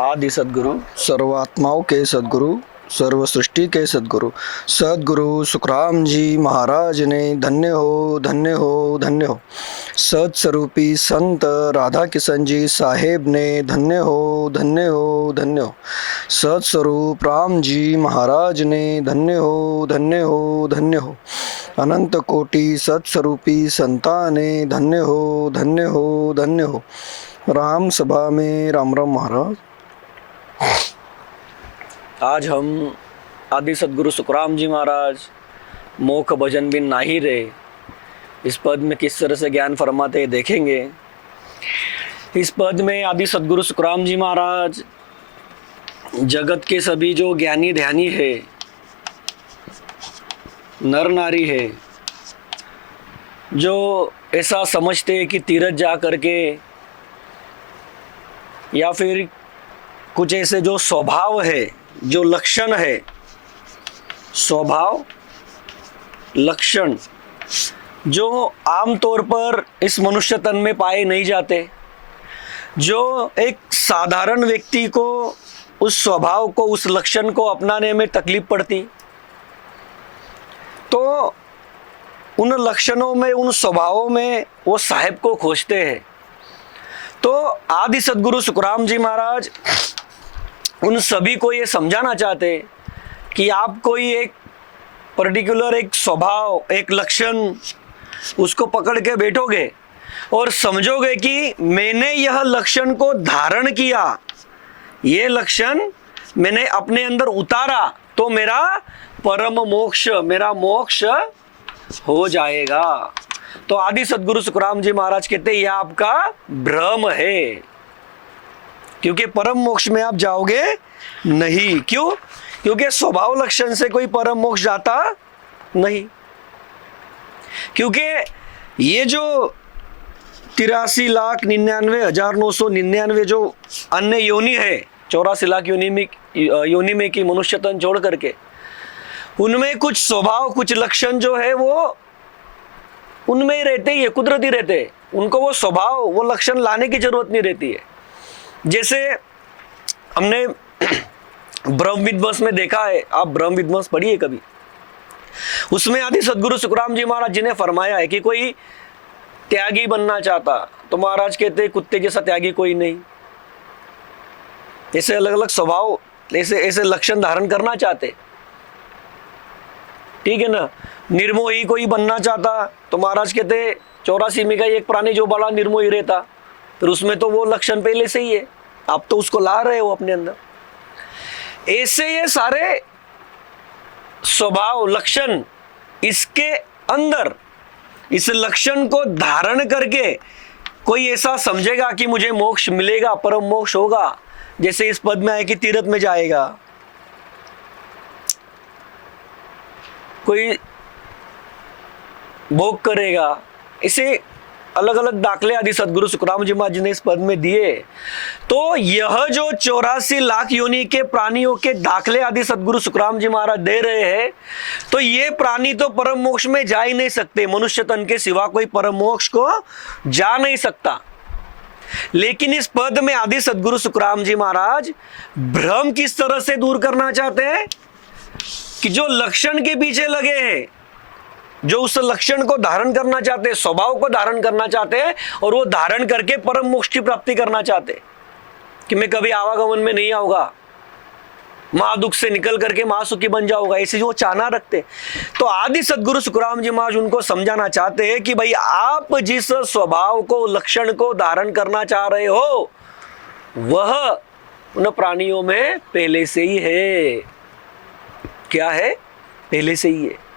आदि सद्गुरु सर्वात्माओं के सद्गुरु, सर्व सृष्टि के सद्गुरु सद्गुरु सुखराम जी महाराज ने धन्य हो धन्य हो धन्य हो। सत्स्वरूपी संत राधा किशन जी साहेब ने धन्य हो धन्य हो धन्य हो। सत्स्वरूप राम जी महाराज ने धन्य हो धन्य हो धन्य हो। अनंत कोटि सत्स्वरूपी संताने धन्य हो धन्य हो धन्य हो। राम सभा में राम राम महाराज। आज हम आदि सद्गुरु सुखराम जी महाराज मोख भजन बिन नाही रे इस पद में किस तरह से ज्ञान फरमाते देखेंगे। इस पद में आदि सद्गुरु सुखराम जी महाराज जगत के सभी जो ज्ञानी ध्यानी है, नर नारी है, जो ऐसा समझते हैं कि तीरथ जा करके या फिर कुछ ऐसे जो स्वभाव है, जो लक्षण है, स्वभाव लक्षण जो आमतौर पर इस मनुष्य तन में पाए नहीं जाते, जो एक साधारण व्यक्ति को उस स्वभाव को, उस लक्षण को अपनाने में तकलीफ पड़ती, तो उन लक्षणों में, उन स्वभावों में वो साहेब को खोजते हैं। तो आदि सद्गुरु सुखराम जी महाराज उन सभी को ये समझाना चाहते कि आप कोई एक पर्टिकुलर एक स्वभाव, एक लक्षण उसको पकड़ के बैठोगे और समझोगे कि मैंने यह लक्षण को धारण किया, ये लक्षण मैंने अपने अंदर उतारा, तो मेरा परम मोक्ष, मेरा मोक्ष हो जाएगा। तो आदि सद्गुरु सुखराम जी महाराज कहते हैं यह आपका भ्रम है, क्योंकि परम मोक्ष में आप जाओगे नहीं। क्यों? क्योंकि स्वभाव लक्षण से कोई परम मोक्ष जाता नहीं। क्योंकि ये जो 83,99,999 जो अन्य योनि है, 84 लाख योनि में की मनुष्य तन जोड़ करके, उनमें कुछ स्वभाव, कुछ लक्षण जो है वो उनमें ही रहते ही है, कुदरती रहते हैं। उनको वो स्वभाव, वो लक्षण लाने की जरूरत नहीं रहती है। जैसे हमने ब्रह्म विध्वंस में देखा है, आप ब्रह्म विध्वंस पढ़िए कभी, उसमें आदि सद्गुरु सुखराम जी महाराज जी ने फरमाया है कि कोई त्यागी बनना चाहता, तो महाराज कहते कुत्ते जैसा त्यागी कोई नहीं। ऐसे अलग अलग स्वभाव, ऐसे ऐसे लक्षण धारण करना चाहते, ठीक है ना। निर्मोही कोई बनना चाहता, तो महाराज कहते 84 में का एक प्राणी जो बड़ा निर्मोही रहता, फिर उसमें तो वो लक्षण पहले से ही है, आप तो उसको ला रहे हो अपने अंदर। ऐसे ये सारे स्वभाव लक्षण, इसके अंदर इस लक्षण को धारण करके कोई ऐसा समझेगा कि मुझे मोक्ष मिलेगा, परम मोक्ष होगा, जैसे इस पद में है कि तीर्थ में जाएगा, कोई भोग करेगा, इसे अलग अलग दाखले आदि सद्गुरु सुखराम जी महाराज जी ने इस पद में दिए। तो यह जो 84 लाख योनि के प्राणियों के दाखले आदि सद्गुरु सुखराम जी महाराज दे रहे हैं, तो ये प्राणी तो परम मोक्ष में जा ही नहीं सकते, मनुष्य तन के सिवा कोई परम मोक्ष को जा नहीं सकता। लेकिन इस पद में आदि सद्गुरु सुखराम जी महाराज भ्रम किस तरह से दूर करना चाहते हैं कि जो लक्षण के पीछे लगे हैं, जो उस लक्षण को धारण करना चाहते हैं, स्वभाव को धारण करना चाहते हैं, और वो धारण करके परम मोक्ष की प्राप्ति करना चाहते हैं कि मैं कभी आवागमन में नहीं आऊंगा, महादुख से निकल करके महासुखी बन जाऊंगा, ऐसे जो चाहना रखते। तो आदि सद्गुरु सुखराम जी महाराज उनको समझाना चाहते हैं कि भाई आप जिस स्वभाव को, लक्षण को धारण करना चाह रहे हो, वह उन प्राणियों में पहले से ही है। क्या है? पहले से ही है,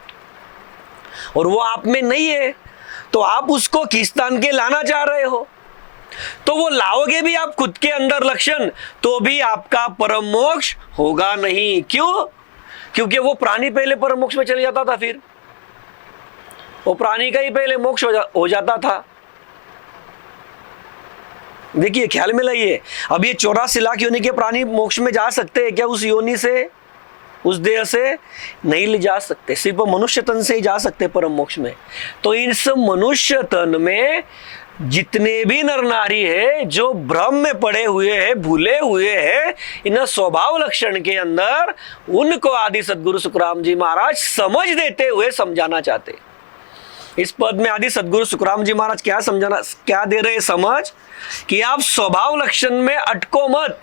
और वो आप में नहीं है, तो आप उसको खींचतान के लाना चाह रहे हो, तो वो लाओगे भी आप खुद के अंदर लक्षण, तो भी आपका परम मोक्ष होगा नहीं। क्यों? क्योंकि वो प्राणी पहले परम मोक्ष में चले जाता था, फिर वो प्राणी का ही पहले मोक्ष हो जाता था। देखिए, ख्याल में लाइए, अब ये 84 लाख योनि के प्राणी मोक्ष में जा सकते हैं क्या? उस योनि से, उस देह से नहीं ले जा सकते, सिर्फ मनुष्य तन से ही जा सकते परम मोक्ष में। तो इस मनुष्य तन में जितने भी नर नारी है जो भ्रम में पड़े हुए हैं, भूले हुए हैं इन स्वभाव लक्षण के अंदर, उनको आदि सद्गुरु सुखराम जी महाराज समझ देते हुए समझाना चाहते। इस पद में आदि सद्गुरु सुखराम जी महाराज क्या दे रहे समझ, कि आप स्वभाव लक्षण में अटको मत,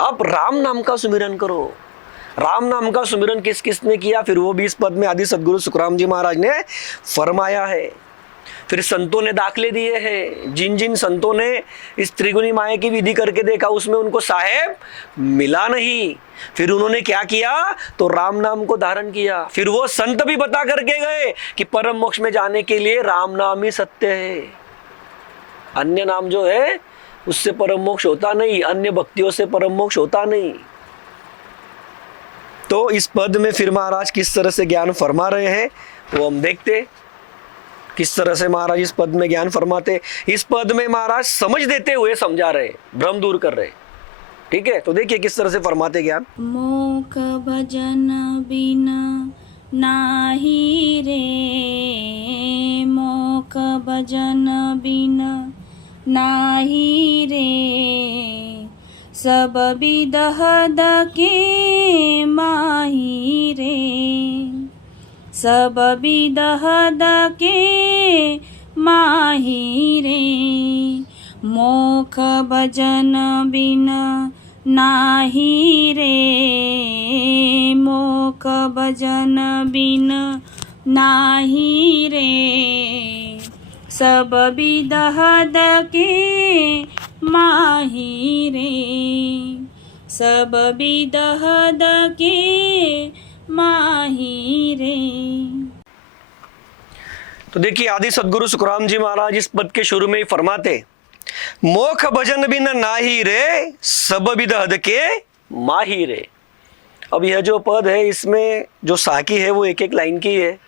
आप राम नाम का सुमिरन करो। राम नाम का सुमिरन किस किसने किया, फिर वो भी इस पद में आदि सद्गुरु सुखराम जी महाराज ने फरमाया है। फिर संतों ने दाखले दिए हैं, जिन जिन संतों ने इस त्रिगुणी माया की विधि करके देखा उसमें उनको साहेब मिला नहीं, फिर उन्होंने क्या किया, तो राम नाम को धारण किया। फिर वो संत भी बता करके गए कि परम मोक्ष में जाने के लिए राम नाम ही सत्य है, अन्य नाम जो है उससे परम मोक्ष होता नहीं, अन्य भक्तियों से परम मोक्ष होता नहीं। तो इस पद में फिर महाराज किस तरह से ज्ञान फरमा रहे हैं वो हम देखते, किस तरह से महाराज इस पद में ज्ञान फरमाते। इस पद में महाराज समझ देते हुए समझा रहे, भ्रम दूर कर रहे। ठीक है, तो देखिए किस तरह से फरमाते ज्ञान। मोख भजन बिन नाही रे, मोख भजन बिन नाही रे, सब विदहद के माही रे, सब विदहद के माही रे, मोख भजन बिन नाही रे, मोख भजन बिन नाही रे, सब विदहद के माही रे, सब विदहद के माही रे। तो देखिए आदि सद्गुरु सुखराम जी महाराज इस पद के शुरू में ही फरमाते, मोख भजन बिन नाही रे, सब विदहद के माही रे। अब यह जो पद है इसमें जो साकी है वो एक एक लाइन की है।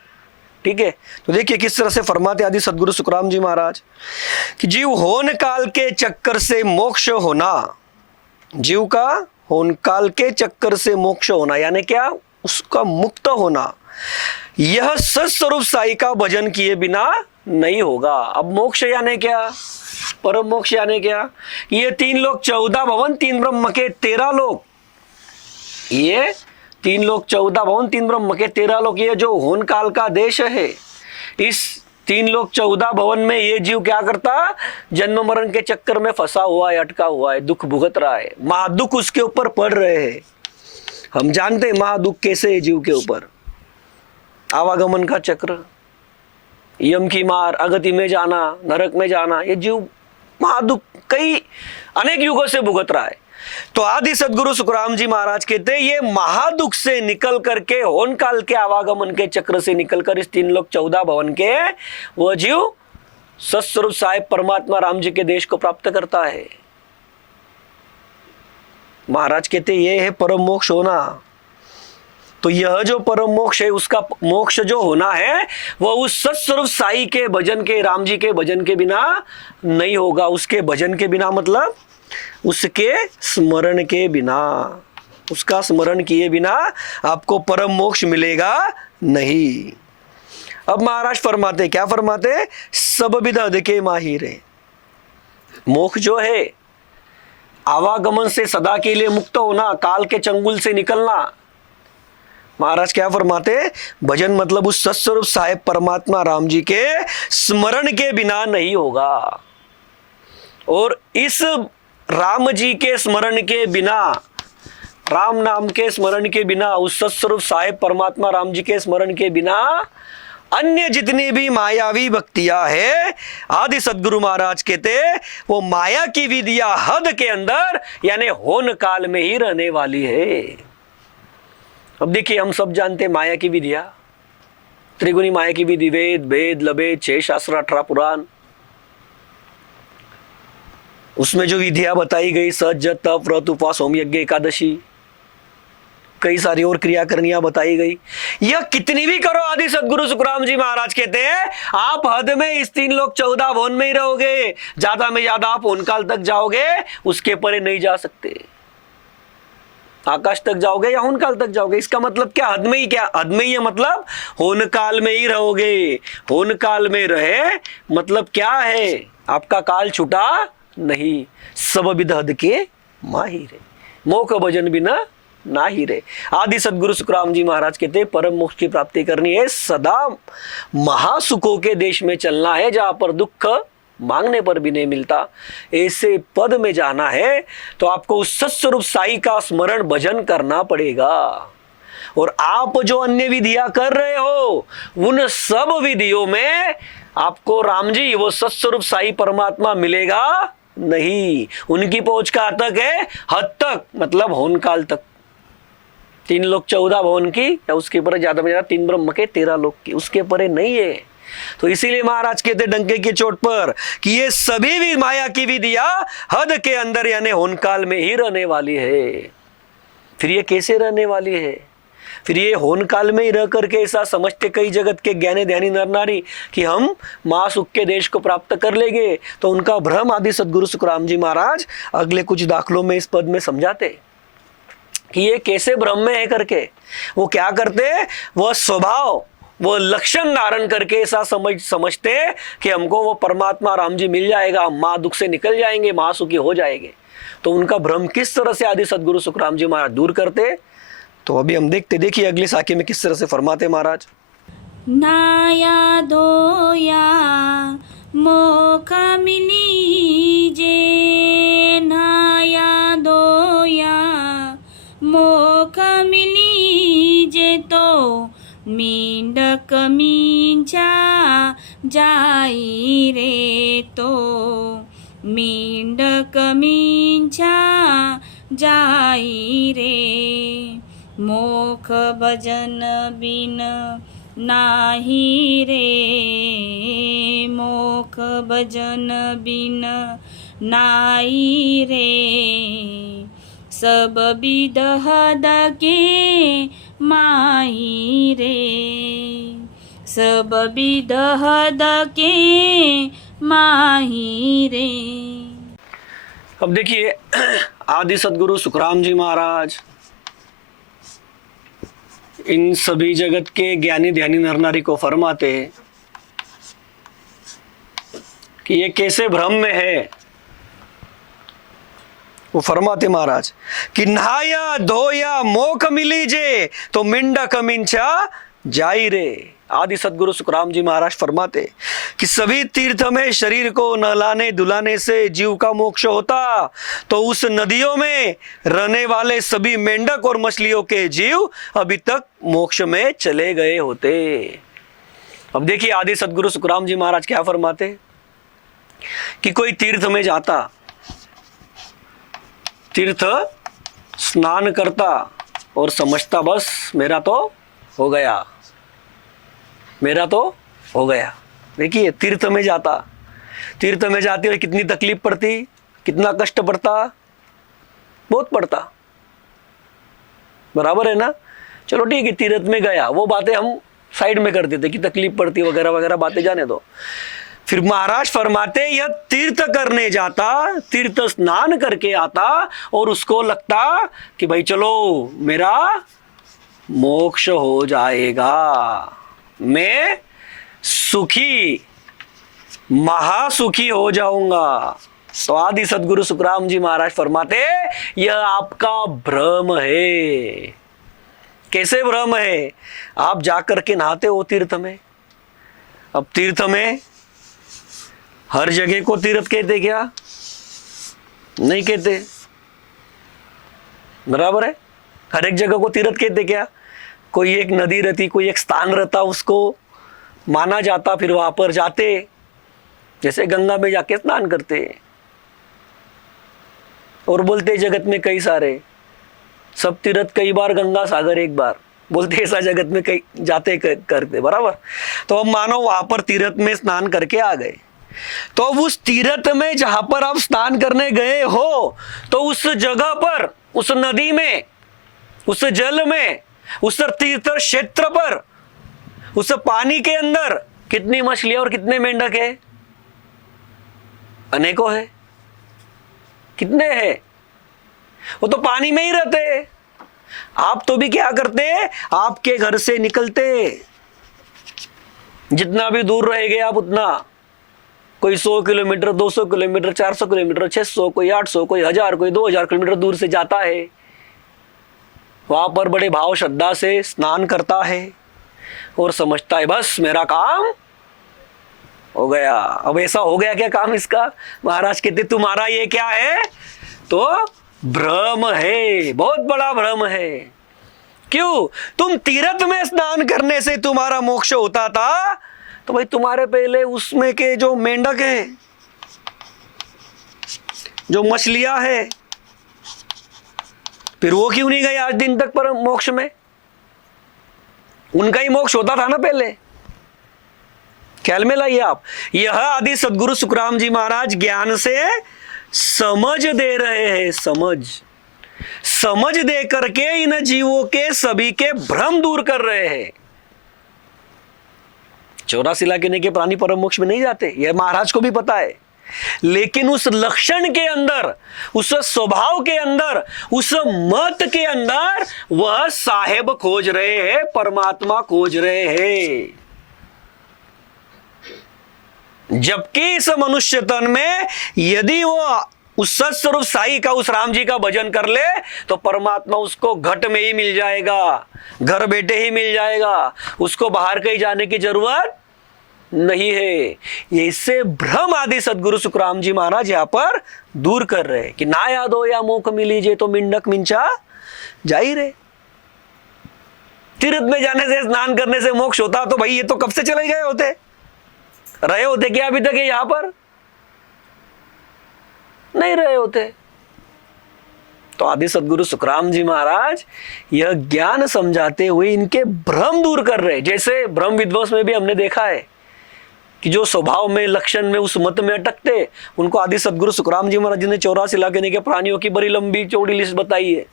ठीक है, तो देखिए किस तरह से फरमाते आदि सद्गुरु सुखराम जी महाराज कि जीव होन काल के चक्कर से मोक्ष होना, जीव का होन काल के चक्कर से मोक्ष होना यानी क्या, उसका मुक्त होना, यह सत्स्वरूप साई का भजन किए बिना नहीं होगा। अब मोक्ष यानी क्या, परम मोक्ष यानी क्या, ये 3 लोक 14 भवन 3 ब्रह्म के 13 लोक, ये 3 लोक 14 भवन 3 ब्रह्म के 13 लोक, ये जो होन काल का देश है, इस 3 लोक 14 भवन में ये जीव क्या करता, जन्म मरण के चक्कर में फंसा हुआ है, अटका हुआ है, दुख भुगत रहा है, महादुख उसके ऊपर पड़ रहे हैं। हम जानते हैं महादुख कैसे है जीव के ऊपर, आवागमन का चक्र, यम की मार, अगति में जाना, नरक में जाना, ये जीव महादुख कई अनेक युगों से भुगत रहा है। तो आदि सद्गुरु सुखराम जी महाराज कहते हैं ये महादुख से निकल करके, होन काल के आवागमन के चक्र से निकलकर इस 3 लोक 14 भवन के वो जीव सत्स्वरूप साहिब परमात्मा राम जी के देश को प्राप्त करता है। महाराज कहते ये है परम मोक्ष होना। तो यह जो परम मोक्ष है, उसका मोक्ष जो होना है वह उस सत्स्वरूप साई के भजन के, राम जी के भजन के बिना नहीं होगा। उसके भजन के बिना मतलब उसके स्मरण के बिना, उसका स्मरण किए बिना आपको परम मोक्ष मिलेगा नहीं। अब महाराज फरमाते, क्या फरमाते, सब विदहद के माहिर है। मोक्ष जो है आवागमन से सदा के लिए मुक्त होना, काल के चंगुल से निकलना। महाराज क्या फरमाते, भजन मतलब उस सत्स्वरूप साहिब परमात्मा राम जी के स्मरण के बिना नहीं होगा। और इस राम जी के स्मरण के बिना, राम नाम के स्मरण के बिना, उस सत्स्वरूप साहिब परमात्मा राम जी के स्मरण के बिना अन्य जितनी भी मायावी भक्तियां है, आदि सद्गुरु महाराज कहते वो माया की विधियां हद के अंदर यानी होन काल में ही रहने वाली है। अब देखिए हम सब जानते हैं माया की विधियां, त्रिगुणी माया की विधि, वेद भेद लभेद 6 शास्त्र 18 पुराण, उसमें जो विधियां बताई गई, सज तप व्रत उपवास होम यज्ञ एकादशी, कई सारी और क्रिया करनियां बताई गई। यह कितनी भी करो, आदि सद्गुरु सुखराम जी महाराज कहते हैं आप हद में इस 3 लोक 14 भवन में ही रहोगे, ज्यादा में ज्यादा आप होनकाल तक जाओगे, उसके परे नहीं जा सकते। आकाश तक जाओगे या होन काल तक जाओगे? इसका मतलब क्या? हद में ही क्या? हद में ही है मतलब होन काल में ही रहोगे। होन काल में रहे मतलब क्या है? आपका काल छूटा नहीं। सब विद हद के माहिर है, मोख भजन बिना ना ही रे। आदि सदगुरु सुखराम जी महाराज कहते परम मोक्ष की प्राप्ति करनी है, सदा महासुखों के देश में चलना है जहां पर दुख मांगने पर भी नहीं मिलता। ऐसे पद में जाना है तो आपको उस सत्स्वरूप साई का स्मरण भजन करना पड़ेगा। और आप जो अन्य विधियां कर रहे हो उन सब विधियों में आपको राम जी वो सत्स्वरूप साई परमात्मा मिलेगा नहीं। उनकी पहुंच का तक है हद तक, मतलब होन काल तक। 3 लोक 14 भवन की या उसके परे ज्यादा में ज्यादा 3 ब्रह्म के 13 लोक की, उसके परे नहीं है। तो इसीलिए महाराज कहते डंके की चोट पर कि ये सभी भी माया की विधियां हद के अंदर यानी होन काल में ही रहने वाली है। फिर ये कैसे रहने वाली है? फिर ये होन काल में ही रह करके ऐसा समझते कई जगत के ज्ञानी ध्यानी नर नारी कि हम महासुख के देश को प्राप्त कर लेंगे, तो उनका भ्रम आदि सदगुरु सुखराम जी महाराज अगले कुछ दाखलों में इस पद में समझाते कि ये कैसे भ्रम में है करके। वो क्या करते, वह स्वभाव वो लक्षण धारण करके ऐसा समझते कि हमको वो परमात्मा राम जी मिल जाएगा, हम माँ दुख से निकल जाएंगे, महासुखी हो जाएंगे। तो उनका भ्रम किस तरह से आदि सदगुरु सुखराम जी महाराज दूर करते, तो अभी हम देखिए अगली साखी में किस तरह से फरमाते महाराज। नाया धोया मोख मिली जे, नाया धोया मोख मिली जे, तो मींडक मींचा जाई रे, तो मींडक मींचा जाई रे। मोख भजन बिन नाही रे, मोख भजन बिन नाही रे। सब विद हद के माही रे, सब विद हद के माही रे। अब देखिए आदि सदगुरु सुखराम जी महाराज इन सभी जगत के ज्ञानी ध्यानी नर नारी को फरमाते हैं कि ये कैसे भ्रम में है। वो फरमाते महाराज कि नहाया धोया मोख मिली जे, तो मिंडक मिंचा जाई रे। आदि सदगुरु सुखराम जी महाराज फरमाते कि सभी तीर्थ में शरीर को नहलाने धुलाने से जीव का मोक्ष होता, तो उस नदियों में रहने वाले सभी मेंढक और मछलियों के जीव अभी तक मोक्ष में चले गए होते। अब देखिए आदि सदगुरु सुखराम जी महाराज क्या फरमाते कि कोई तीर्थ में जाता, तीर्थ स्नान करता और समझता बस मेरा तो हो गया, मेरा तो हो गया। देखिए तीर्थ में जाता, तीर्थ में जाते हुए कितनी तकलीफ पड़ती, कितना कष्ट पड़ता, बहुत पड़ता, बराबर है ना। चलो ठीक है, तीर्थ में गया, वो बातें हम साइड में कर देते कि तकलीफ पड़ती वगैरह वगैरह बातें जाने दो। फिर महाराज फरमाते यह तीर्थ करने जाता, तीर्थ स्नान करके आता और उसको लगता कि भाई चलो मेरा मोक्ष हो जाएगा, मैं सुखी महासुखी हो जाऊंगा। तो आदि सदगुरु सुखराम जी महाराज फरमाते यह आपका भ्रम है। कैसे भ्रम है? आप जाकर के नहाते हो तीर्थ में, अब तीर्थ में हर जगह को तीर्थ कहते क्या? नहीं कहते, बराबर है। हर एक जगह को तीर्थ कहते क्या? कोई एक नदी रहती, कोई एक स्थान रहता, उसको माना जाता, फिर वहां पर जाते, जैसे गंगा में जाके स्नान करते और बोलते जगत में कई सारे, सब तीर्थ कई बार गंगा सागर एक बार, बोलते ऐसा जगत में कई जाते करते, बराबर। तो अब मानो वहां पर तीर्थ में स्नान करके आ गए, तो उस तीर्थ में जहां पर आप स्नान करने गए हो, तो उस जगह पर, उस नदी में, उस जल में, उस तीर्थ क्षेत्र पर, उस पानी के अंदर कितनी मछलियां और कितने मेंढक है? अनेकों है। कितने हैं? वो तो पानी में ही रहते हैं, आप तो भी क्या करते, आपके घर से निकलते, जितना भी दूर रहेंगे आप उतना, कोई 100 किलोमीटर, 200 किलोमीटर, 400 किलोमीटर, 600, कोई 800, कोई 1000, कोई 2000 किलोमीटर दूर से जाता है, वहां पर बड़े भाव श्रद्धा से स्नान करता है और समझता है बस मेरा काम हो गया। अब ऐसा हो गया क्या काम इसका? महाराज कहते तुम्हारा ये क्या है? तो भ्रम है, बहुत बड़ा भ्रम है। क्यों? तुम तीर्थ में स्नान करने से तुम्हारा मोक्ष होता था, तो भाई तुम्हारे पहले उसमें के जो मेंढक है, जो मछलियां है, फिर वो क्यों नहीं गए आज दिन तक परम मोक्ष में? उनका ही मोक्ष होता था ना पहले। ख्याल में लाइए आप। यह आदि सदगुरु सुखराम जी महाराज ज्ञान से समझ दे रहे हैं, समझ दे करके इन जीवों के सभी के भ्रम दूर कर रहे हैं। 84 लाख के प्राणी परम मोक्ष में नहीं जाते, यह महाराज को भी पता है, लेकिन उस लक्षण के अंदर, उस स्वभाव के अंदर, उस मत के अंदर वह साहेब खोज रहे हैं, परमात्मा खोज रहे हैं। जबकि इस मनुष्य तन में यदि वो उस सत्स्वरूप साई का, उस राम जी का भजन कर ले तो परमात्मा उसको घट में ही मिल जाएगा, घर बैठे ही मिल जाएगा, उसको बाहर कहीं जाने की जरूरत नहीं है। इससे भ्रम आदि सदगुरु सुखराम जी महाराज यहाँ पर दूर कर रहे कि ना याद हो या मोख मिली जे तो मिंडक मिंचा जाहिर है। तीर्थ में जाने से, स्नान करने से मोक्ष होता तो भाई ये तो कब से चले गए होते, रहे होते क्या अभी तक यहां पर? नहीं रहे होते। तो आदि सदगुरु सुखराम जी महाराज यह ज्ञान समझाते हुए इनके भ्रम दूर कर रहे। जैसे भ्रम विध्वंस में भी हमने देखा है कि जो स्वभाव में, लक्षण में, उस मत में अटकते, उनको आदि सदगुरु सुखराम जी महाराज ने 84 लाख के प्राणियों की बड़ी लंबी चौड़ी लिस्ट बताई है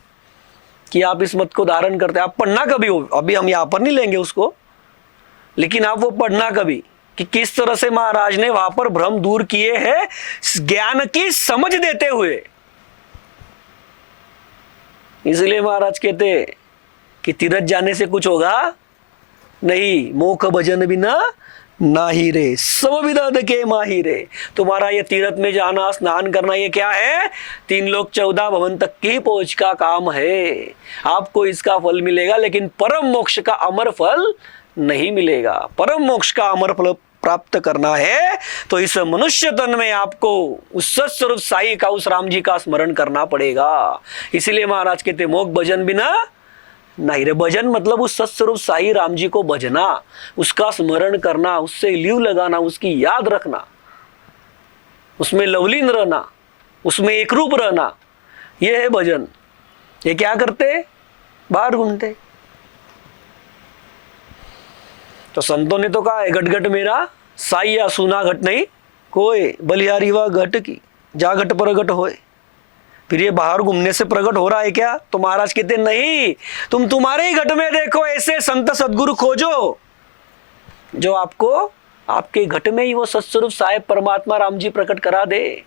कि आप इस मत को धारण करते। आप पढ़ना कभी हो, अभी हम यहां पर नहीं लेंगे उसको, लेकिन आप वो पढ़ना कभी कि किस तरह से महाराज ने वहां पर भ्रम दूर किए हैं ज्ञान की समझ देते हुए। इसलिए महाराज कहते कि तीर्थ जाने से कुछ होगा नहीं, मोख भजन बिना ना ही रे, सब विदद के माही रे। तुम्हारा ये तीर्थ में जाना, स्नान करना, ये क्या है? 3 लोक 14 भवन तक की पहुंच का काम है। आपको इसका फल मिलेगा, लेकिन परम मोक्ष का अमर फल नहीं मिलेगा। परम मोक्ष का अमर फल प्राप्त करना है तो इस मनुष्य तन में आपको उस सत्स्वरूप साई का, उस राम जी का स्मरण करना पड़ेगा। इसीलिए महाराज कहते मोख भजन बिना नहीं रे। भजन मतलब उस सत्स्वरूप साई राम जी को भजना, उसका स्मरण करना, उससे लीव लगाना, उसकी याद रखना, उसमें लवलीन रहना, उसमें एक रूप रहना, यह है भजन। ये क्या करते? बाहर घूमते। तो संतों ने तो कहा है घट घट मेरा साई या सुना घट नहीं कोई, बलिहारी व घट की जा घट प्रगट होए। फिर ये बाहर घूमने से प्रकट हो रहा है क्या? तो महाराज कहते नहीं, तुम तुम्हारे ही घट में देखो, ऐसे संत सदगुरु खोजो जो आपको आपके घट में ही वो सत्स्वरूप साहेब परमात्मा राम जी प्रकट करा दे।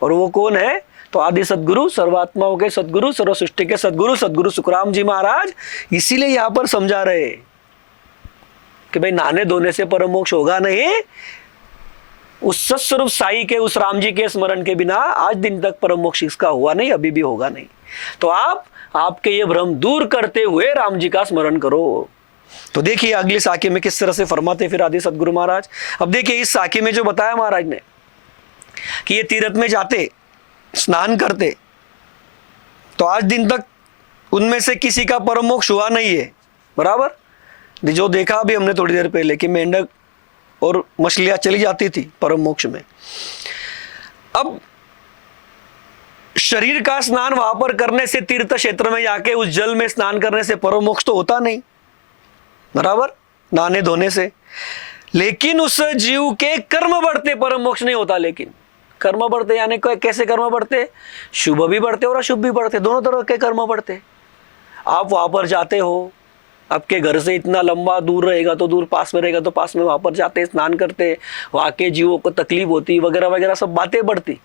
और वो कौन है? तो आदि सदगुरु, सर्वात्माओं के सदगुरु, सर्व सृष्टि के सदगुरु, सदगुरु सुखराम जी महाराज इसीलिए यहां पर समझा रहे कि भाई नहाने धोने से परम मोक्ष होगा नहीं, उस सत्स्वरूप साई के, उस राम जी के स्मरण के बिना आज दिन तक परम मोक्ष इसका हुआ नहीं, अभी भी होगा नहीं। तो आपके ये भ्रम दूर करते हुए राम जी का स्मरण करो। तो देखिए अगली साखी में किस तरह से फरमाते फिर आदि सदगुरु महाराज। अब देखिए इस साखी में जो बताया महाराज ने कि ये तीर्थ में जाते, स्नान करते, तो आज दिन तक उनमें से किसी का परम मोक्ष हुआ नहीं है। बराबर जो देखा अभी हमने थोड़ी देर पहले कि मेंढक और मछलियां चली जाती थी परम मोक्ष में। अब शरीर का स्नान वहां पर करने से, तीर्थ क्षेत्र में जाके उस जल में स्नान करने से परम मोक्ष तो होता नहीं, बराबर, नहाने धोने से। लेकिन उस जीव के कर्म बढ़ते, परम मोक्ष नहीं होता। लेकिन कर्म बढ़ते यानी कैसे कर्म बढ़ते? शुभ भी बढ़ते और अशुभ भी बढ़ते, दोनों तरह के कर्म बढ़ते। आप वहां पर जाते हो, आपके घर से इतना लंबा दूर रहेगा तो दूर, पास में रहेगा तो पास में, वहां पर जाते, स्नान करते, वहां के जीवों को तकलीफ होती वगैरह वगैरह सब बातें बढ़ती।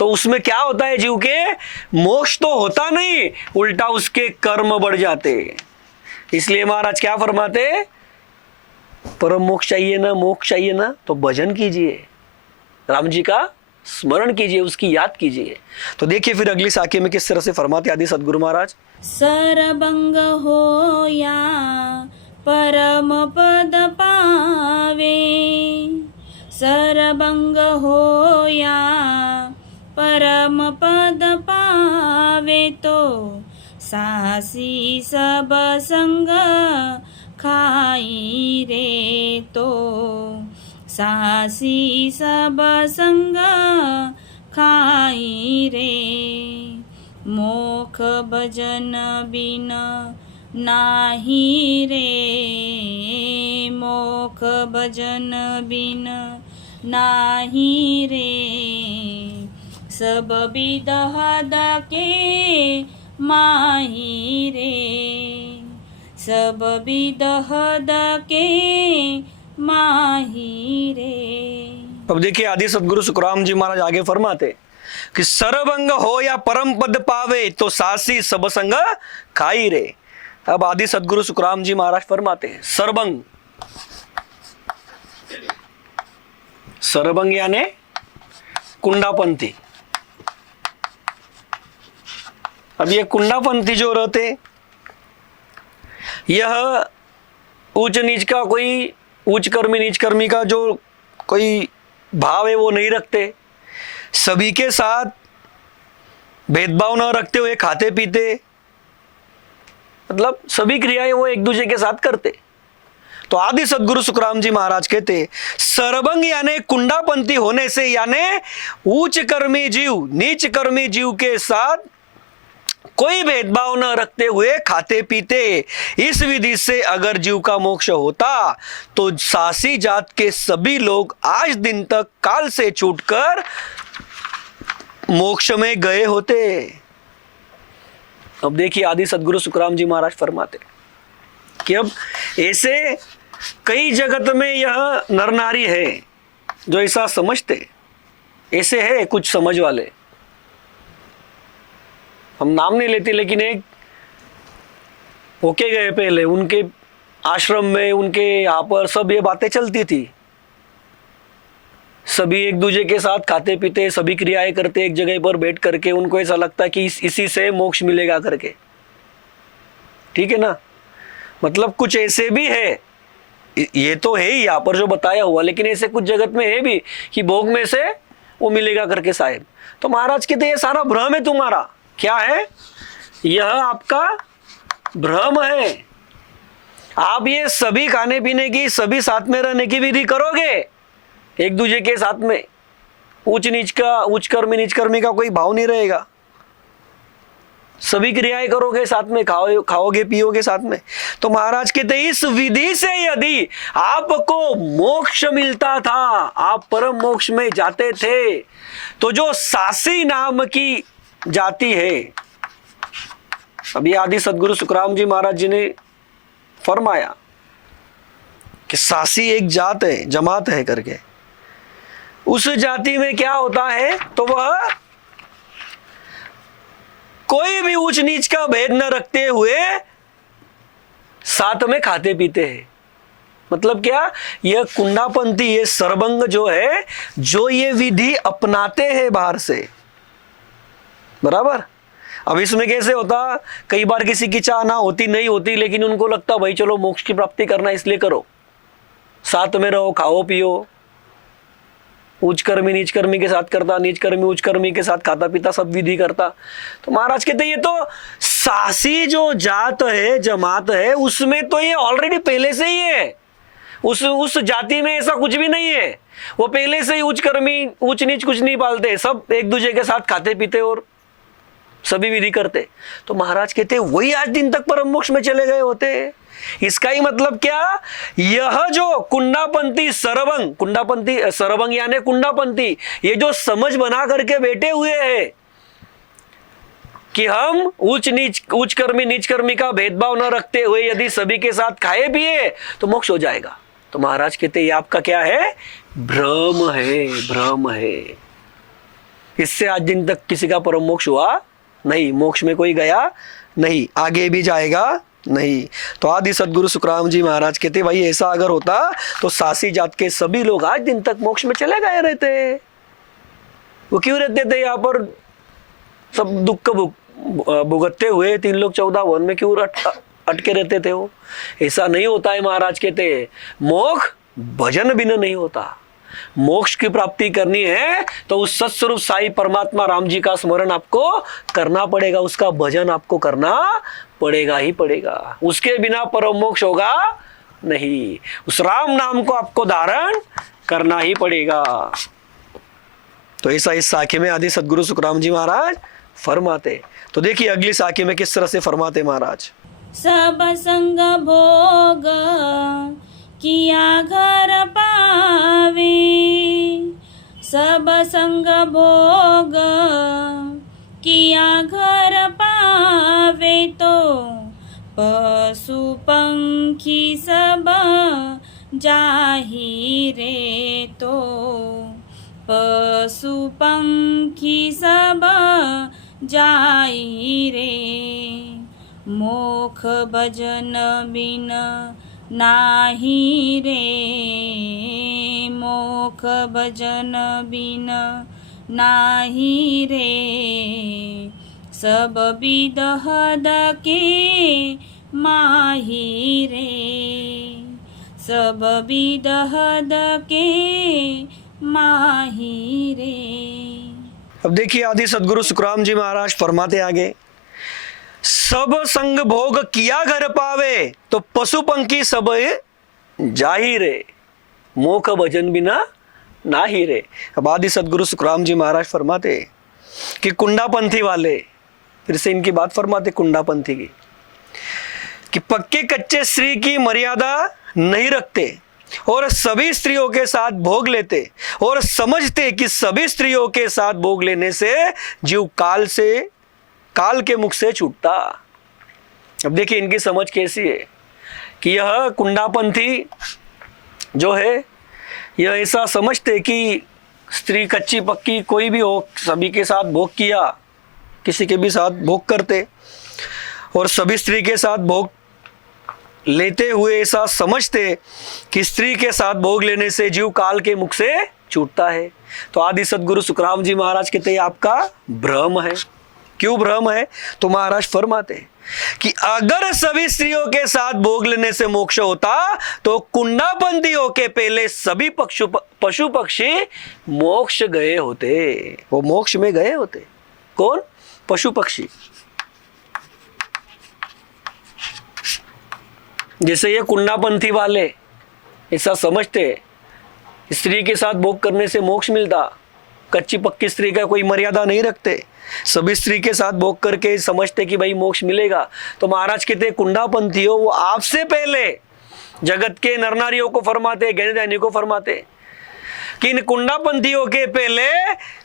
तो उसमें क्या होता है जीव के? मोक्ष तो होता नहीं, उल्टा उसके कर्म बढ़ जाते। इसलिए महाराज क्या फरमाते? परम मोक्ष चाहिए ना, मोक्ष चाहिए ना, तो भजन कीजिए, राम जी का स्मरण कीजिए, उसकी याद कीजिए। तो देखिए फिर अगली साखी में किस तरह से फरमाते आदि सदगुरु महाराज। सरबंग होया परम पद पावे, सरबंग होया परम पद पावे, तो सासी सब संग खाई रे, तो सासी सब संग खाई रे। मोख भजन बिन नाही रे, मोख भजन बिन नाही रे। सब विदहद के माही रे, सब विदहद के माही रे। अब देखिए आदि सदगुरु सुखराम जी महाराज आगे फरमाते कि सरभंग हो या परम पद पावे, तो सासी सब संग खाई रे। अब आदि सदगुरु सुखराम जी महाराज फरमाते हैं सरभंग, सरभंग यानी कुंडापंथी। अब ये कुंडापंथी जो रहते, यह उच्च नीच का कोई उच्च कर्मी नीच कर्मी का जो कोई भाव है वो नहीं रखते, सभी के साथ भेदभाव न रखते हुए खाते पीते, मतलब सभी क्रियाएं वो एक दूसरे के साथ करते। तो आदि सदगुरु सुखराम जी महाराज कहते सरभंग यानी कुंडापंथी होने से, यानी उच्च कर्मी जीव नीच कर्मी जीव के साथ कोई भेदभाव न रखते हुए खाते पीते, इस विधि से अगर जीव का मोक्ष होता तो सासी जात के सभी लोग आज दिन तक काल से छूटकर मोक्ष में गए होते। अब देखिए आदि सदगुरु सुखराम जी महाराज फरमाते कि अब ऐसे कई जगत में यह नर नारी है जो ऐसा समझते, ऐसे है कुछ समझ वाले, हम नाम नहीं लेते, लेकिन एक होके गए पहले, उनके आश्रम में उनके यहाँ पर सब ये बातें चलती थी, सभी एक दूसरे के साथ खाते पीते, सभी क्रियाएं करते एक जगह पर बैठ करके, उनको ऐसा लगता है कि इसी से मोक्ष मिलेगा करके। ठीक है ना, मतलब कुछ ऐसे भी है, ये तो है ही यहाँ पर जो बताया हुआ, लेकिन ऐसे कुछ जगत में है भी कि भोग में से वो मिलेगा करके साहेब। तो महाराज कहते ये सारा भ्रम है तुम्हारा। क्या है? यह आपका भ्रम है। आप ये सभी खाने पीने की, सभी साथ में रहने की विधि करोगे एक दूसरे के साथ में, उच्च नीच का, उच्च कर्मी नीच कर्मी का कोई भाव नहीं रहेगा, सभी क्रियाएं करोगे साथ में, खाओगे पियोगे साथ में। तो महाराज कहते इस विधि से यदि आपको मोक्ष मिलता था, आप परम मोक्ष में जाते थे, तो जो सासी नाम की जाति है, अभी आदि सदगुरु सुखराम जी महाराज जी ने फरमाया कि सासी एक जात है, जमात है करके, उस जाति में क्या होता है, तो वह कोई भी ऊंच नीच का भेद न रखते हुए साथ में खाते पीते हैं। मतलब क्या? यह कुंडापंथी, ये सरभंग जो है, जो ये विधि अपनाते हैं बाहर से, बराबर। अब इसमें कैसे होता, कई बार किसी की चाह ना होती, नहीं होती, लेकिन उनको लगता भाई चलो मोक्ष की प्राप्ति करना इसलिए करो, साथ में रहो, खाओ पियो, उच्च कर्मी नीच कर्मी के साथ करता, नीच कर्मी उच्च कर्मी के साथ खाता पीता, सब विधि करता। तो महाराज कहते ये तो सासी जो जात है, जमात है, उसमें तो ये ऑलरेडी पहले से ही है, उस जाति में ऐसा कुछ भी नहीं है, वो पहले से ही उच्च कर्मी उच्च नीच कुछ नहीं पालते, सब एक दूसरे के साथ खाते पीते और सभी विधि करते। तो महाराज कहते वही आज दिन तक परम मोक्ष में चले गए होते। इसका ही मतलब क्या, यह जो कुंडापंथी सरभंग, कुंडापंथी सरभंग यानी कुंडापंथी, ये जो समझ बना करके बैठे हुए हैं कि हम उच्च कर्मी नीच कर्मी का भेदभाव न रखते हुए यदि सभी के साथ खाए पिए तो मोक्ष हो जाएगा, तो महाराज कहते ये आपका क्या है, भ्रम है, भ्रम है। इससे आज दिन तक किसी का परम मोक्ष हुआ नहीं, मोक्ष में कोई गया नहीं, आगे भी जाएगा नहीं। तो आदि सदगुरु सुखराम जी महाराज कहते भाई ऐसा अगर होता तो सासी जात के सभी लोग आज दिन तक मोक्ष में चले गए रहते। वो क्यों रहते थे यहाँ पर सब दुख भुगतते हुए 3 लोग 14 वन में क्यों अटके रहते थे? वो ऐसा नहीं होता है। महाराज कहते मोक्ष भजन बिना नहीं होता। मोक्ष की प्राप्ति करनी है तो उस सत्स्वरूप साई परमात्मा राम जी का स्मरण आपको करना पड़ेगा, उसका भजन आपको करना पड़ेगा ही पड़ेगा। उसके बिना परम मोक्ष होगा नहीं। उस राम नाम को आपको धारण करना ही पड़ेगा। तो ऐसा इस साखी में आदि सदगुरु सुखराम जी महाराज फरमाते। तो देखिए अगली साखी में किस तरह से फरमाते महाराज। सब संग भोग किया घर पावे, सब संग भोग किया घर पावे, तो पशु पंखी सब जाहि रे, तो पशु पंखी सब जाहि रे। मोख भजन बिन नाही रे, मोख भजन बिन नाही रे। सब विदहद के माही रे, सब विदहद के माही रे। अब देखिए आदि सदगुरु सुखराम जी महाराज फरमाते आगे, सब संग भोग किया घर पावे, तो पशु पंखी सब जाही रे, मोख भजन बिना नाही रे। अब आदि सदगुरु सुखराम जी महाराज फरमाते कि कुंडापंथी वाले, फिर से इनकी बात फरमाते कुंडापंथी की, कि पक्के कच्चे स्त्री की मर्यादा नहीं रखते और सभी स्त्रियों के साथ भोग लेते और समझते कि सभी स्त्रियों के साथ भोग लेने से जीव काल के मुख से छूटता। अब देखिए इनकी समझ कैसी है कि यह कुंडापंथी जो है यह ऐसा समझते कि स्त्री कच्ची पक्की कोई भी हो, सभी के साथ भोग किया, किसी के भी साथ भोग करते और सभी स्त्री के साथ भोग लेते हुए ऐसा समझते कि स्त्री के साथ भोग लेने से जीव काल के मुख से छूटता है। तो आदि सदगुरु सुखराम जी महाराज कहते हैं आपका भ्रम है। क्यों भ्रम है? तो महाराज फरमाते कि अगर सभी स्त्रियों के साथ भोग लेने से मोक्ष होता तो कुंडापंथियों के पहले सभी पशु पक्षी मोक्ष गए होते, वो मोक्ष में गए होते। कौन? पशु पक्षी। जैसे ये कुंडापंथी वाले ऐसा समझते स्त्री के साथ भोग करने से मोक्ष मिलता, कच्ची पक्की स्त्री का कोई मर्यादा नहीं रखते, सभी स्त्री के साथ भोग करके समझते कि भाई मोक्ष मिलेगा। तो महाराज कहते कुंडापंथियों वो आपसे पहले जगत के नर नारियों को फरमाते, ज्ञानी को फरमाते कि इन कुंडापंथियों के पहले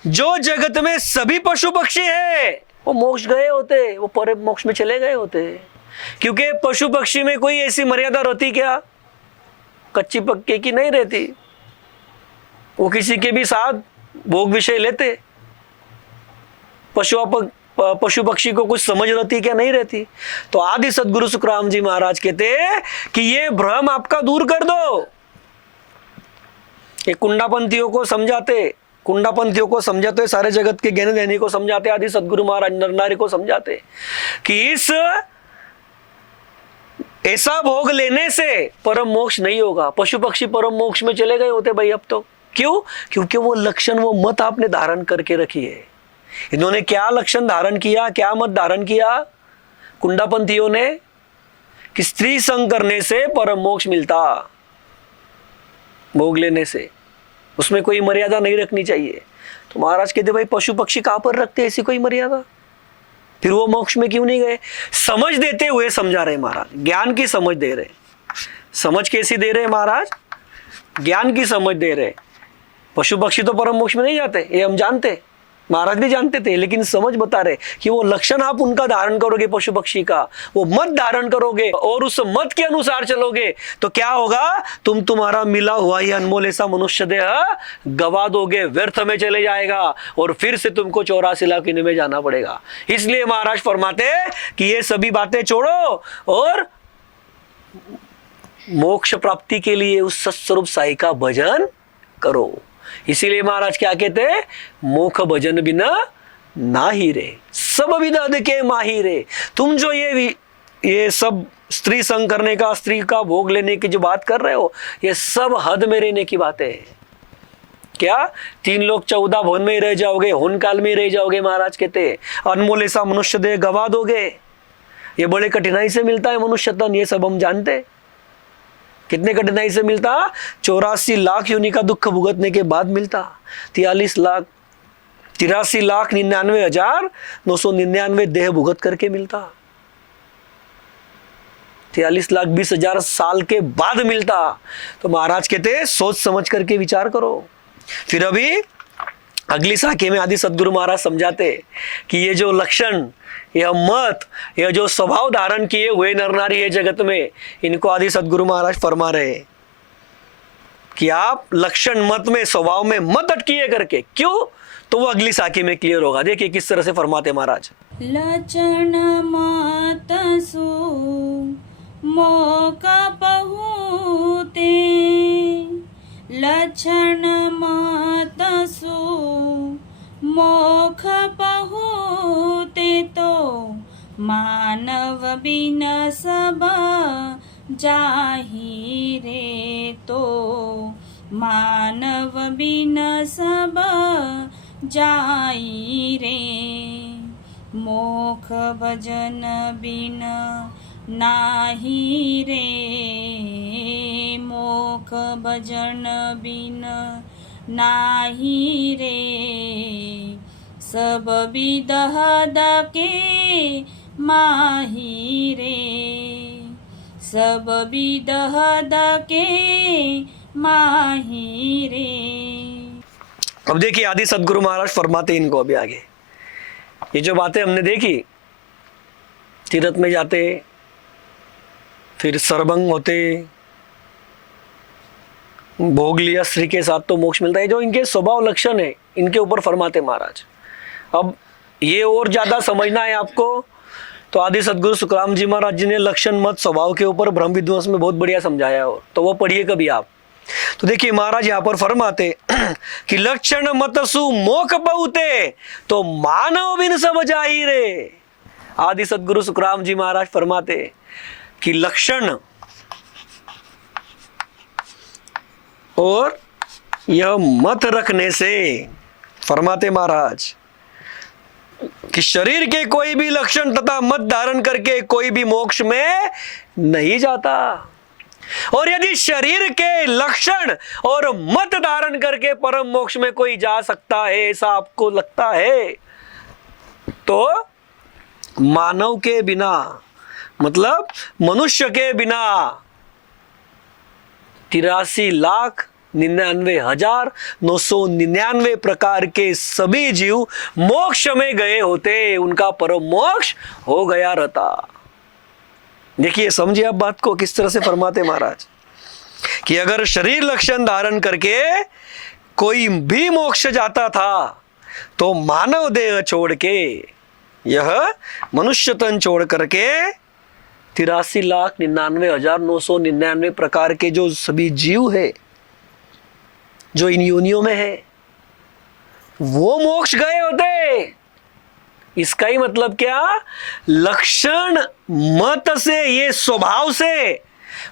जो जगत में सभी पशु पक्षी है वो मोक्ष गए होते, वो पर मोक्ष में चले गए होते। क्योंकि पशु पक्षी में कोई ऐसी मर्यादा रहती क्या? कच्ची पक्के की नहीं रहती। वो किसी के भी साथ भोग विषय लेते। पशु पक्षी को कुछ समझ रहती क्या? नहीं रहती। तो आदि सदगुरु सुखराम जी महाराज कहते कि ये भ्रम आपका दूर कर दो। ये कुंडापंथियों को समझाते, सारे जगत के ज्ञानी ध्यानी को समझाते, आदि सदगुरु महाराज नरनारी को समझाते कि इस ऐसा भोग लेने से परम मोक्ष नहीं होगा। पशु पक्षी परम मोक्ष में चले गए होते भाई अब तो। क्यों? क्योंकि वो लक्षण, वो मत आपने धारण करके रखी है। इन्होंने क्या लक्षण धारण किया, क्या मत धारण किया कुंडापंथियों ने? कि स्त्री संग करने से परम मोक्ष मिलता, भोग लेने से, उसमें कोई मर्यादा नहीं रखनी चाहिए। तो महाराज कहते भाई पशु पक्षी कहां पर रखते ऐसी कोई मर्यादा? फिर वो मोक्ष में क्यों नहीं गए? समझ देते हुए समझा रहे महाराज, ज्ञान की समझ दे रहे। समझ कैसी दे रहे महाराज? ज्ञान की समझ दे रहे। पशु पक्षी तो परम मोक्ष में नहीं जाते, ये हम जानते। महाराज भी जानते थे, लेकिन समझ बता रहे कि वो लक्षण आप उनका धारण करोगे पशु पक्षी का, वो मत धारण करोगे और उस मत के अनुसार चलोगे तो क्या होगा, तुम तुम्हारा मिला हुआ ये अनमोल ऐसा मनुष्य देह गवा दोगे, व्यर्थ में चले जाएगा और फिर से तुमको 84 लाख योनि में जाना पड़ेगा। इसलिए महाराज फरमाते कि ये सभी बातें छोड़ो और मोक्ष प्राप्ति के लिए उस सत्स्वरूप साई का भजन करो। इसीलिए महाराज क्या कहते हैं, मोख भजन बिना ना ही रे, सब विदद के माही रे। तुम जो ये सब स्त्री संग करने का, स्त्री का भोग लेने की जो बात कर रहे हो, ये सब हद में रहने की बातें है। क्या 3 लोग 14 भवन में ही रह जाओगे, होन काल में ही रह जाओगे, महाराज कहते अनमोल ऐसा मनुष्य देह गवा दोगे। ये बड़े कठिनाई से मिलता है मनुष्य तन, ये सब हम जानते। कितने कठिनाई से मिलता, 84 लाख योनि का दुख भुगतने के बाद मिलता। 83 लाख 99,999 देह भुगत करके मिलता। 43,20,000 साल के बाद मिलता। तो महाराज कहते सोच समझ करके विचार करो। फिर अभी अगली साखे में आदि सदगुरु महाराज समझाते कि ये जो लक्षण, यह मत, यह जो स्वभाव धारण किए हुए नर नारी है जगत में, इनको आदि सदगुरु महाराज फरमा रहे कि आप लक्षण मत में, स्वभाव में मत अटकिए करके। क्यों, तो वो अगली साखी में क्लियर होगा। देखिए किस तरह से फरमाते महाराज। लक्षण मत सु मोक पहुते, लक्षण मत सु मोख पहुते, तो मानव बिन सब जाहि रे, तो मानव बिन सब जाई रे। मोख भजन बिन नाही रे, मोख भजन बिन नाही रे। सब विदहद के माही रे, सब विदहद के माही रे। अब देखिए आदि सदगुरु महाराज फरमाते इनको अभी आगे, ये जो बातें हमने देखी, तीर्थ में जाते, फिर सरभंग होते, भोग लिया स्त्री के साथ तो मोक्ष मिलता है, जो इनके स्वभाव लक्षण है इनके ऊपर फरमाते महाराज। अब ये और ज्यादा समझना है आपको तो आदि सदगुरु सुखराम जी महाराज जी ने लक्षण मत स्वभाव के ऊपर ब्रह्म विध्वंस में बहुत बढ़िया समझाया, और तो वो पढ़िए कभी आप। तो देखिए महाराज यहाँ पर फरमाते कि लक्षण मत सु मोख बहुते, तो मानव बिन सब जाही रे। आदि सदगुरु सुखराम जी महाराज फरमाते कि लक्षण और यह मत रखने से, फरमाते महाराज कि शरीर के कोई भी लक्षण तथा मत धारण करके कोई भी मोक्ष में नहीं जाता, और यदि शरीर के लक्षण और मत धारण करके परम मोक्ष में कोई जा सकता है ऐसा आपको लगता है, तो मानव के बिना, मतलब मनुष्य के बिना 83,99,999 प्रकार के सभी जीव मोक्ष में गए होते, उनका परम मोक्ष हो गया रहता। देखिए समझिए आप बात को किस तरह से फरमाते महाराज कि अगर शरीर लक्षण धारण करके कोई भी मोक्ष जाता था, तो मानव देह छोड़ के, यह मनुष्य तन छोड़ करके 83,99,999 प्रकार के जो सभी जीव है जो इन योनियों में है, वो मोक्ष गए होते। इसका ही मतलब क्या, लक्षण मत से, ये स्वभाव से,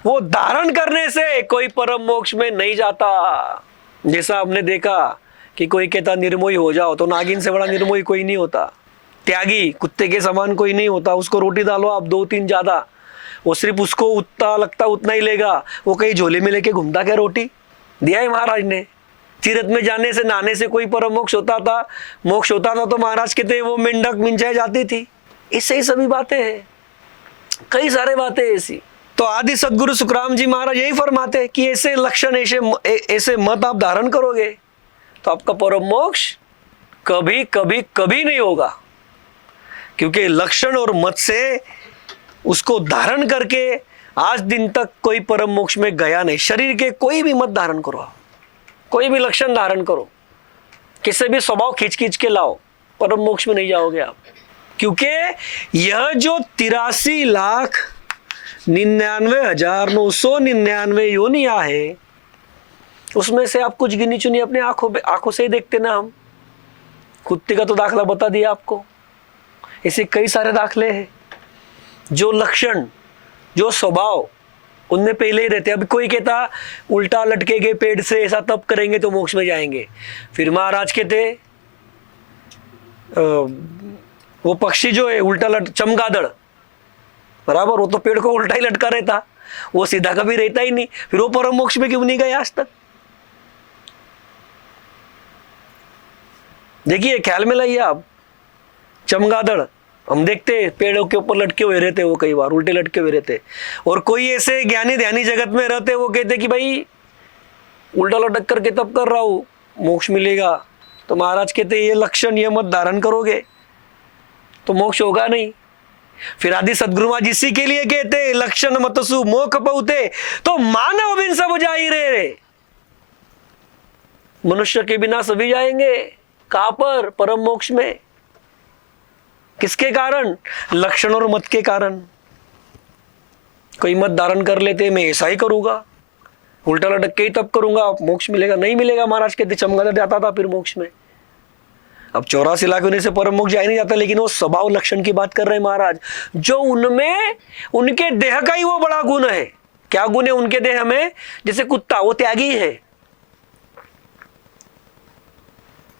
वो धारण करने से कोई परम मोक्ष में नहीं जाता। जैसा आपने देखा कि कोई कहता निर्मोही हो जाओ, तो नागिन से बड़ा निर्मोही कोई नहीं होता। त्यागी कुत्ते के समान कोई नहीं होता, उसको रोटी डालो आप 2-3 ज्यादा, वो सिर्फ उसको उतना लगता उतना ही लेगा, वो कहीं झोले में लेके घूमता क्या रोटी। दिया है महाराज ने। तीर्थ में जाने से, नहाने से कोई परम मोक्ष होता था, मोक्ष होता था तो महाराज कहते वो मेंढक मिंचाई जाती थी। इससे ही सभी बातें हैं, कई सारे बातें ऐसी। तो आदि सदगुरु सुखराम जी महाराज यही फरमाते कि ऐसे लक्षण, ऐसे मत आप धारण करोगे तो आपका परम मोक्ष कभी कभी कभी नहीं होगा, क्योंकि लक्षण और मत से उसको धारण करके आज दिन तक कोई परम मोक्ष में गया नहीं। शरीर के कोई भी मत धारण करो आप, कोई भी लक्षण धारण करो, किसी भी स्वभाव खींच खींच के लाओ, परम मोक्ष में नहीं जाओगे आप। क्योंकि यह जो 83,99,999 योनियां है, उसमें से आप कुछ गिनी चुनी अपने आंखों से ही देखते ना। हम कुत्ते का तो दाखला बता दिया आपको, ऐसे कई सारे दाखले हैं। जो लक्षण, जो स्वभाव उनमें पहले ही रहते। अभी कोई कहता उल्टा लटकेंगे पेड़ से, ऐसा तप करेंगे तो मोक्ष में जाएंगे। फिर महाराज कहते वो पक्षी जो है उल्टा चमगादड़, बराबर, वो तो पेड़ को उल्टा ही लटका रहता, वो सीधा कभी रहता ही नहीं। फिर वो परम मोक्ष में क्यों नहीं गया आज तक? देखिए, ख्याल में लाइए आप। चमगादड़ हम देखते हैं पेड़ों के ऊपर लटके हुए रहते, वो कई बार उल्टे लटके हुए रहते। और कोई ऐसे ज्ञानी ध्यानी जगत में रहते, वो कहते कि भाई उल्टा लटक करके तप कर रहा हूं, मोक्ष मिलेगा। तो महाराज कहते ये लक्षण, ये मत धारण करोगे तो मोक्ष होगा नहीं। फिर आदि सदगुरु महाराज इसी के लिए कहते लक्षण मतसु मोख पहुते, तो मानव बिन सब जाई रे। मनुष्य के बिना सभी जाएंगे। कहां पर? परम मोक्ष में। किसके कारण? लक्षण और मत के कारण। कोई मत धारण कर लेते, मैं ऐसा ही करूंगा, उल्टा लटक के ही तब करूंगा, मोक्ष मिलेगा, नहीं मिलेगा। महाराज कहते चमगादड़ जाता था फिर मोक्ष में। अब 84 लाख होने से परम मोक्ष जा नहीं जाता, लेकिन वो स्वभाव लक्षण की बात कर रहे हैं महाराज, जो उनमें उनके देह का ही वो बड़ा गुण है। क्या गुण है उनके देह में? जैसे कुत्ता, वो त्यागी है,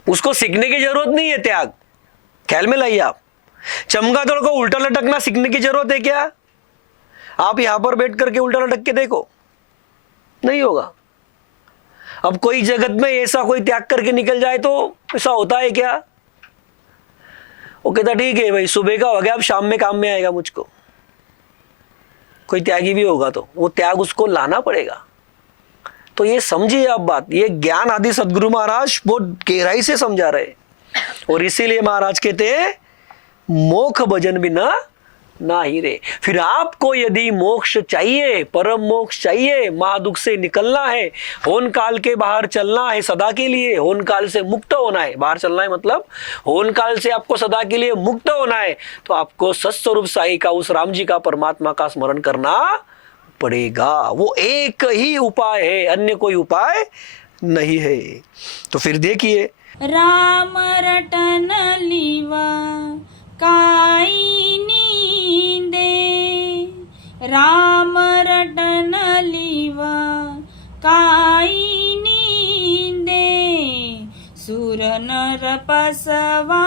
उसको सीखने की जरूरत नहीं है त्याग। ख्याल में लाइए आप। चमगादड़ को उल्टा लटकना सीखने की जरूरत है क्या? आप यहां पर बैठ करके उल्टा लटक के देखो, नहीं होगा। अब कोई जगत में ऐसा कोई त्याग करके निकल जाए तो ऐसा होता है क्या? वो कहता ठीक है भाई, सुबह का हो गया, अब शाम में काम में आएगा मुझको। कोई त्यागी भी होगा तो वो त्याग उसको लाना पड़ेगा। तो ये समझिए आप बात, ये ज्ञान आदि सदगुरु महाराज बहुत गहराई से समझा रहे। और इसीलिए महाराज कहते हैं मोक्ष भजन बिना ना ही रे। फिर आपको यदि मोक्ष चाहिए, परम मोक्ष चाहिए, महादुख से निकलना है, होन काल के बाहर चलना है सदा के लिए, होन काल से मुक्त होना है, बाहर चलना है मतलब होन काल से आपको सदा के लिए मुक्त होना है, तो आपको सत्स्वरूप साई का, उस राम जी का, परमात्मा का स्मरण करना पड़ेगा। वो एक ही उपाय है, अन्य कोई उपाय नहीं है। तो फिर देखिए, राम रटन लीवा काई नींदे, राम रटन लीवा काई नींदे, सुर नर पसवा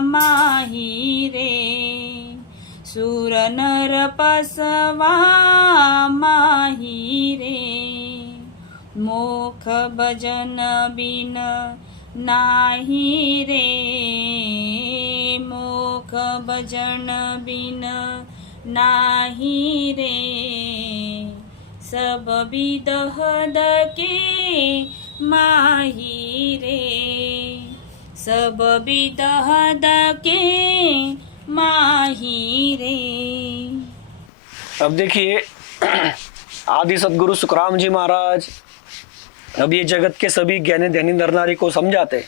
माही रे, सुर नर पसवा माही रे, मोख भजन बिन नाही रे, मोख भजन बिन नाही रे, सब विदहद के माही रे, सब विदहद के माही रे। अब देखिए आदि सदगुरु सुखराम जी महाराज अब ये जगत के सभी ज्ञानी ध्यानी नर नारी को समझाते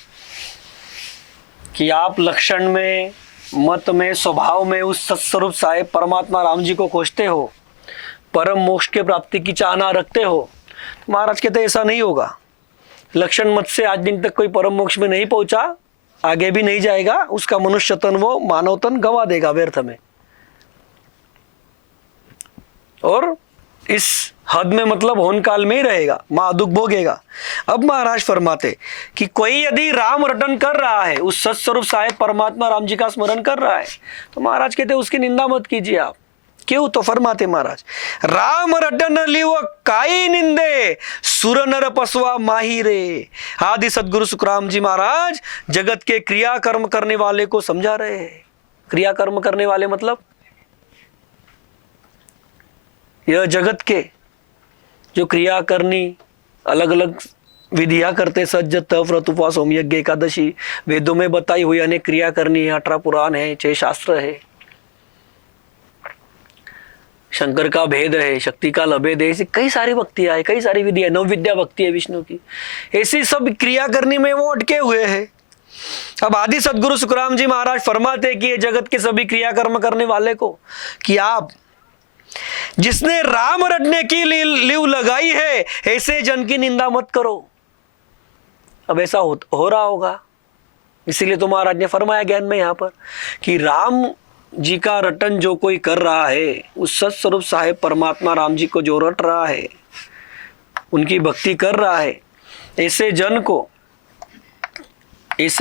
कि आप लक्षण में, मत में, स्वभाव में उस सत्स्वरूप साहेब परमात्मा राम जी को खोजते हो, परम मोक्ष के प्राप्ति की चाहना रखते हो। तो महाराज कहते ऐसा नहीं होगा। लक्षण मत से आज दिन तक कोई परम मोक्ष में नहीं पहुंचा, आगे भी नहीं जाएगा, उसका मनुष्य तन, वो मानव तन गवा देगा व्यर्थ में। और इस हद में मतलब होन काल में ही रहेगा, महादुख भोगेगा। अब महाराज फरमाते कि कोई यदि राम रटन कर रहा है, उस सत्स्वरूप साहेब परमात्मा राम जी का स्मरण कर रहा है, तो महाराज कहते उसकी निंदा मत कीजिए आप। क्यों? तो फरमाते महाराज, राम रटन लिव काई निंदे, सुर नर पसवा माही रे। आदि सदगुरु सुखराम जी महाराज जगत के क्रिया कर्म करने वाले को समझा रहे हैं। क्रिया कर्म करने वाले मतलब यह जगत के जो क्रिया करनी, अलग अलग विधिया करते सज्ज तप व्रत उपवास होम यज्ञ एकादशी, वेदों में बताई हुई अनेक क्रिया करनी है, 18 पुराण है, 6 शास्त्र है, शंकर का भेद है, शक्ति का लभेद है, ऐसी कई सारी भक्तियां है, कई सारी विधि है, नव विद्या भक्ति है विष्णु की। ऐसी सब क्रिया करने में वो अटके हुए हैं। अब आदि सदगुरु सुखराम जी महाराज फरमाते कि ये जगत के सभी क्रियाकर्म करने वाले को कि आप जिसने राम रटने की लीव लगाई है ऐसे जन की निंदा मत करो। अब ऐसा हो रहा होगा, इसीलिए तो महाराज ने फरमाया ज्ञान में यहाँ पर कि राम जी का रटन जो कोई कर रहा है, उस सत्स्वरूप साहेब परमात्मा राम जी को जो रट रहा है, उनकी भक्ति कर रहा है, ऐसे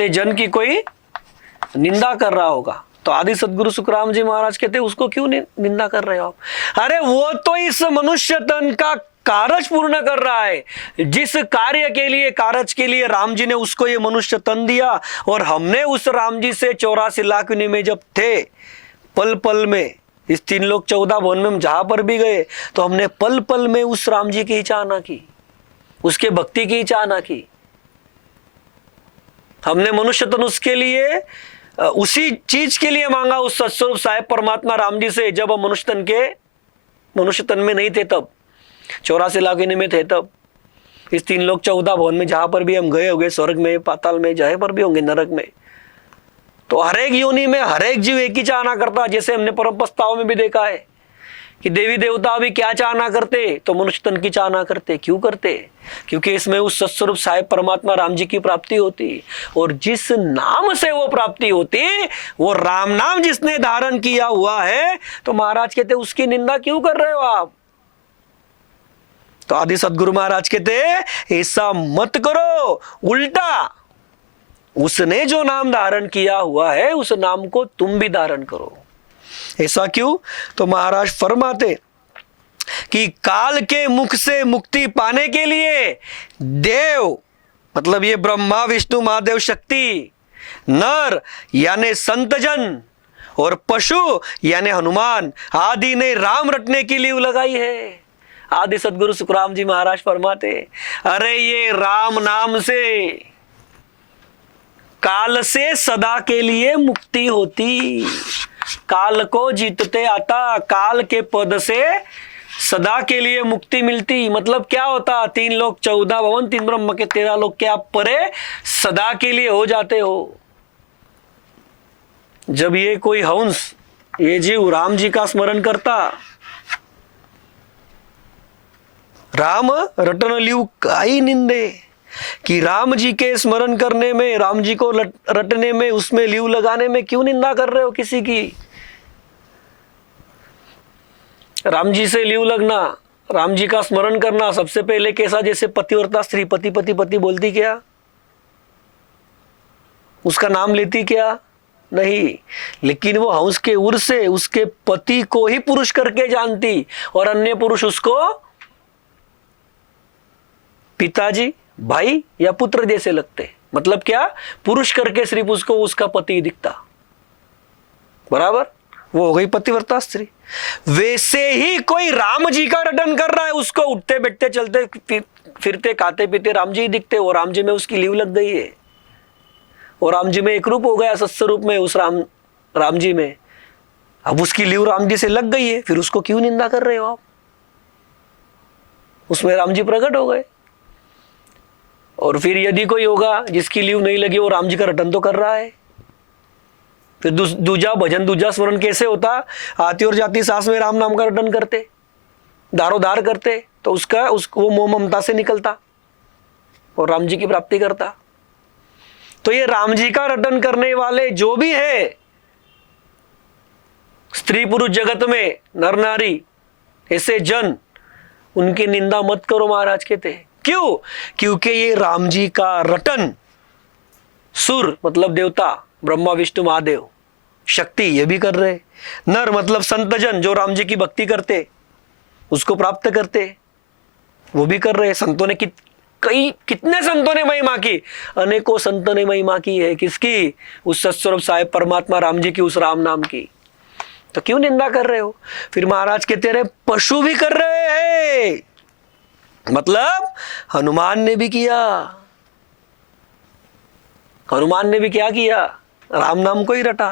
जन की कोई निंदा कर रहा होगा। तो आदि सदगुरु सुखराम जी महाराज कहते उसको क्यों निंदा कर रहे हो आप? अरे वो तो इस मनुष्य तन का कारज पूर्ण कर रहा है, जिस कार्य के लिए, कारज के लिए राम जी ने उसको ये मनुष्य तन दिया, और हमने उस राम जी से 84 लाख में जब थे, पल पल में इस 3 लोक 14 भवन में हम जहां पर भी गए तो हमने पल पल में उस राम जी की चाहना की, उसके भक्ति की चाहना की। हमने मनुष्य तन उसके लिए, उसी चीज के लिए मांगा, उस सत्स्वरूप साहेब परमात्मा राम जी से, जब हम मनुष्य तन में नहीं थे, तब 84 लाख में थे, तब इस 3 लोक 14 भवन में जहां पर भी हम गए होंगे, स्वर्ग में, पाताल में, जहां पर भी होंगे, नरक में, तो हर एक योनि में हर एक जीव एक ही चाहना करता। जैसे हमने परम प्रस्ताव में भी देखा है कि देवी देवता भी क्या चाहना करते, तो मनुष्य तन की चाहना करते। क्यों करते? क्योंकि इसमें उस सत्स्वरूप साहेब परमात्मा राम जी की प्राप्ति होती, और जिस नाम से वो प्राप्ति होती, वो राम नाम जिसने धारण किया हुआ है, तो महाराज कहते उसकी निंदा क्यों कर रहे हो आप? तो आदि सदगुरु महाराज कहते ऐसा मत करो, उल्टा उसने जो नाम धारण किया हुआ है उस नाम को तुम भी धारण करो। ऐसा क्यों? तो महाराज फरमाते कि काल के मुख से मुक्ति पाने के लिए देव, मतलब ये ब्रह्मा विष्णु महादेव शक्ति, नर यानी संतजन, और पशु यानी हनुमान आदि ने राम रटने की लीव लगाई है। आदि सदगुरु सुखराम जी महाराज फरमाते, अरे ये राम नाम से काल से सदा के लिए मुक्ति होती, काल को जीतते आता, काल के पद से सदा के लिए मुक्ति मिलती। मतलब क्या होता? 3 लोक 14 भवन, 3 ब्रह्म के 13 लोक के आप परे सदा के लिए हो जाते हो। जब ये कोई हंस, ये जीव राम जी का स्मरण करता, राम रटन लीव काई निंदे, कि राम जी के स्मरण करने में, राम जी को रटने में, उसमें लीव लगाने में क्यों निंदा कर रहे हो किसी की? राम जी से लीव लगना, राम जी का स्मरण करना, सबसे पहले कैसा? जैसे पतिव्रता स्त्री पति पति पति बोलती क्या? उसका नाम लेती क्या? नहीं, लेकिन वो हंस के उर से उसके पति को ही पुरुष करके जानती, और अन्य पुरुष उसको पिताजी, भाई या पुत्र जैसे लगते। मतलब क्या? पुरुष करके सिर्फ उसको उसका पति दिखता, बराबर, वो हो गई पतिव्रता स्त्री। वैसे ही कोई राम जी का रटन कर रहा है, उसको उठते बैठते चलते फिरते खाते पीते राम जी ही दिखते, और राम जी में उसकी लीव लग गई है, और राम जी में एक रूप हो गया सत्स्वरूप में, उस राम जी में। अब उसकी लीव राम जी से लग गई है, फिर उसको क्यों निंदा कर रहे हो आप? उसमें राम जी प्रकट हो गए। और फिर यदि कोई होगा जिसकी लीव नहीं लगी, वो राम जी का रटन तो कर रहा है, फिर दूजा भजन, दूजा स्मरण कैसे होता? आती और जाती सांस में राम नाम का रटन करते, दारोदार करते, तो उसको वो मोह ममता से निकलता और राम जी की प्राप्ति करता। तो ये राम जी का रटन करने वाले जो भी है, स्त्री पुरुष जगत में, नर नारी, ऐसे जन, उनकी निंदा मत करो, महाराज कहते हैं। क्यों? क्योंकि ये राम जी का रटन, सुर मतलब देवता, ब्रह्मा विष्णु महादेव, शक्ति, ये भी कर रहे, नर मतलब संतजन जो राम जी की भक्ति करते, उसको प्राप्त करते, वो भी कर रहे। संतों ने कितने संतों ने महिमा की, अनेकों संतों ने महिमा की है। किसकी? उस सत्स्वरूप साहेब परमात्मा राम जी की, उस राम नाम की। तो क्यों निंदा कर रहे हो? फिर महाराज कहते रहे पशु भी कर रहे हैं, मतलब हनुमान ने भी किया। हनुमान ने भी क्या किया? राम नाम को ही रटा।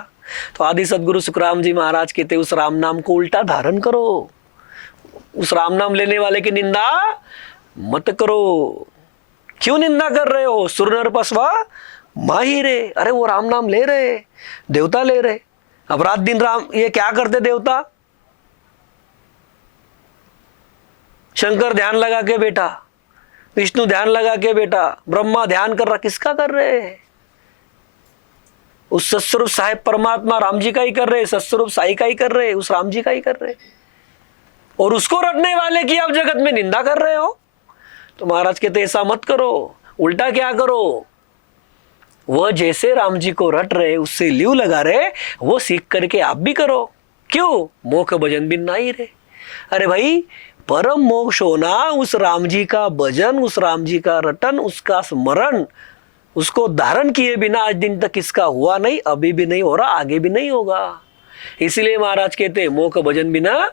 तो आदि सदगुरु सुखराम जी महाराज कहते उस राम नाम को उल्टा धारण करो, उस राम नाम लेने वाले की निंदा मत करो। क्यों निंदा कर रहे हो? सुर नर पसवा माही रे। अरे वो राम नाम ले रहे, देवता ले रहे। अब रात दिन राम, ये क्या करते देवता? शंकर ध्यान लगा के बैठा, विष्णु ध्यान लगा के बैठा, ब्रह्मा ध्यान कर रहा। किसका कर रहे हैं? उस सत्स्वरूप साहेब परमात्मा राम जी का ही कर रहे, सत्स्वरूप साई का ही कर रहे, उस राम जी का ही कर रहे। और उसको रटने वाले की आप जगत में निंदा कर रहे हो। तो महाराज कहते ऐसा मत करो, उल्टा क्या करो? वह जैसे राम जी को रट रहे, उससे ल्यू लगा रहे, वो सीख करके आप भी करो। क्यों? मोक्ष भजन बिन नाही रे। अरे भाई, परम मोक्ष होना उस राम जी का भजन, उस राम जी का रटन, उसका स्मरण, उसको धारण किए बिना आज दिन तक इसका हुआ नहीं, अभी भी नहीं हो रहा, आगे भी नहीं होगा। इसलिए महाराज कहते हैं मोक्ष भजन बिना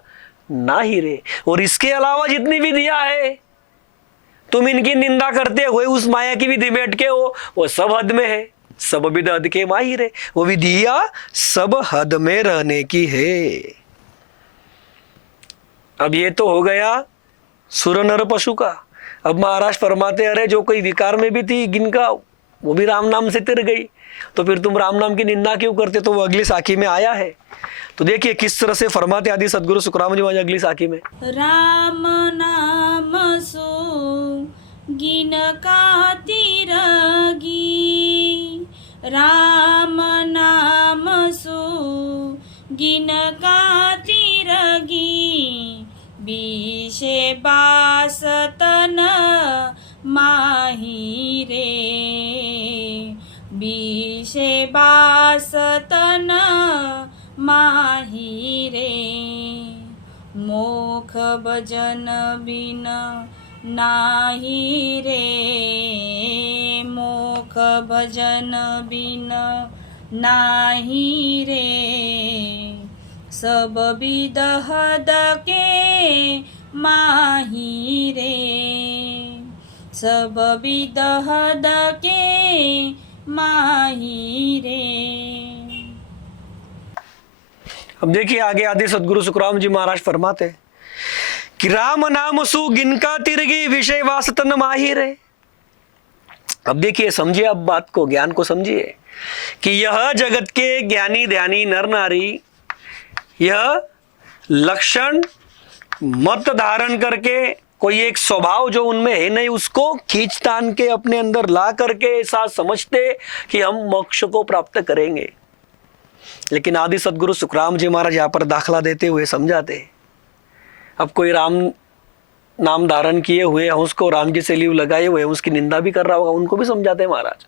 ना ही रे। और इसके अलावा जितनी विधियां है, तुम इनकी निंदा करते हुए उस माया की विधि में अटके हो, वो सब हद में है। सब विध हद के माहिर है। वो विधियां सब हद में रहने की है। अब ये तो हो गया सुर नर पशु का। अब महाराज फरमाते अरे जो कोई विकार में भी थी गिनका, वो भी राम नाम से तिर गई, तो फिर तुम राम नाम की निंदा क्यों करते? तो वो अगली साखी में आया है। तो देखिए किस तरह से फरमाते आदि सदगुरु सुखराम जी महाराज अगली साखी में। राम नाम सो गिन का तिरगी, राम नाम सो गिन का तिरगी, बीशे बासतन माही रे, बीशे बासतन माही रे। मोख भजन बिन नाही रे, मोख भजन बिन नाही रे, सब विध हद के माही रे, सब विध हद के माही रे। अब देखिए आगे आदि सदगुरु सुखराम जी महाराज फरमाते कि राम नाम सु गिनका तिरगी, विषय वासतन माही रे। अब देखिए समझिए, अब बात को, ज्ञान को समझिए कि यह जगत के ज्ञानी ध्यानी नर नारी यह लक्षण मत धारण करके, कोई एक स्वभाव जो उनमें है नहीं उसको खींच तान के अपने अंदर ला करके ऐसा समझते कि हम मोक्ष को प्राप्त करेंगे। लेकिन आदि सदगुरु सुखराम जी महाराज यहाँ पर दाखला देते हुए समझाते, अब कोई राम नाम धारण किए हुए हंस को, राम जी से लीव लगाए हुए उसकी निंदा भी कर रहा होगा, उनको भी समझाते हैं महाराज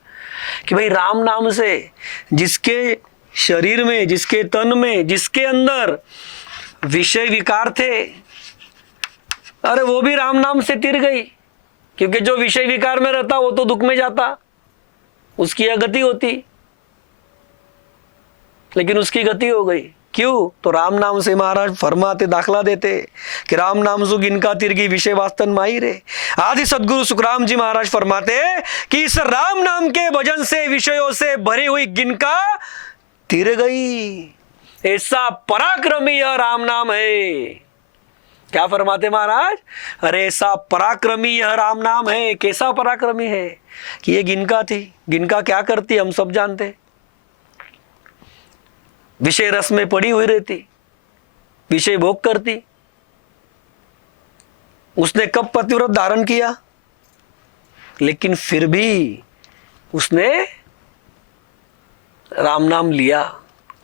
कि भाई राम नाम से जिसके शरीर में, जिसके तन में, जिसके अंदर विषय विकार थे, अरे वो भी राम नाम से तिर गई। क्योंकि जो विषय विकार में रहता वो तो दुख में जाता, उसकी अगति होती, लेकिन उसकी गति हो गई। क्यों? तो राम नाम से महाराज फरमाते, दाखला देते कि राम नाम सु गिनका तिरगी, विषय वास्तन माही रे। आदि सदगुरु सुखराम जी महाराज फरमाते कि इस राम नाम के भजन से विषयों से भरी हुई गिनका तिर गई। ऐसा पराक्रमी यह राम नाम है। क्या फरमाते महाराज? अरे ऐसा पराक्रमी यह राम नाम है। कैसा पराक्रमी है कि ये गिनका थी। गिनका क्या करती हम सब जानते, विषय रस में पड़ी हुई रहती, विषय भोग करती। उसने कब पतिव्रत धारण किया, लेकिन फिर भी उसने राम नाम लिया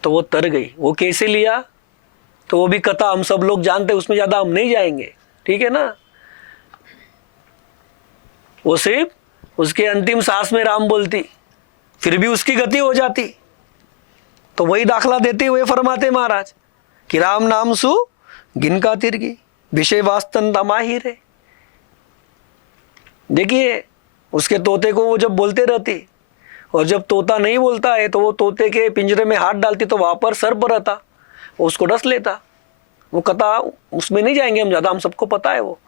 तो वो तर गई। वो कैसे लिया तो वो भी कथा हम सब लोग जानते, उसमें ज्यादा हम नहीं जाएंगे, ठीक है ना। वो सिर्फ उसके अंतिम सांस में राम बोलती, फिर भी उसकी गति हो जाती। तो वही दाखला देते हुए फरमाते महाराज कि राम नाम सु गिनका तिरगी, विषय वास्तन दमाही रे। देखिए उसके तोते को वो जब बोलते रहती, और जब तोता नहीं बोलता है तो वो तोते के पिंजरे में हाथ डालती तो वहां पर सर्प रहता, वो उसको डस लेता। वो कथा उसमें नहीं जाएंगे हम ज्यादा, हम सबको पता है वो।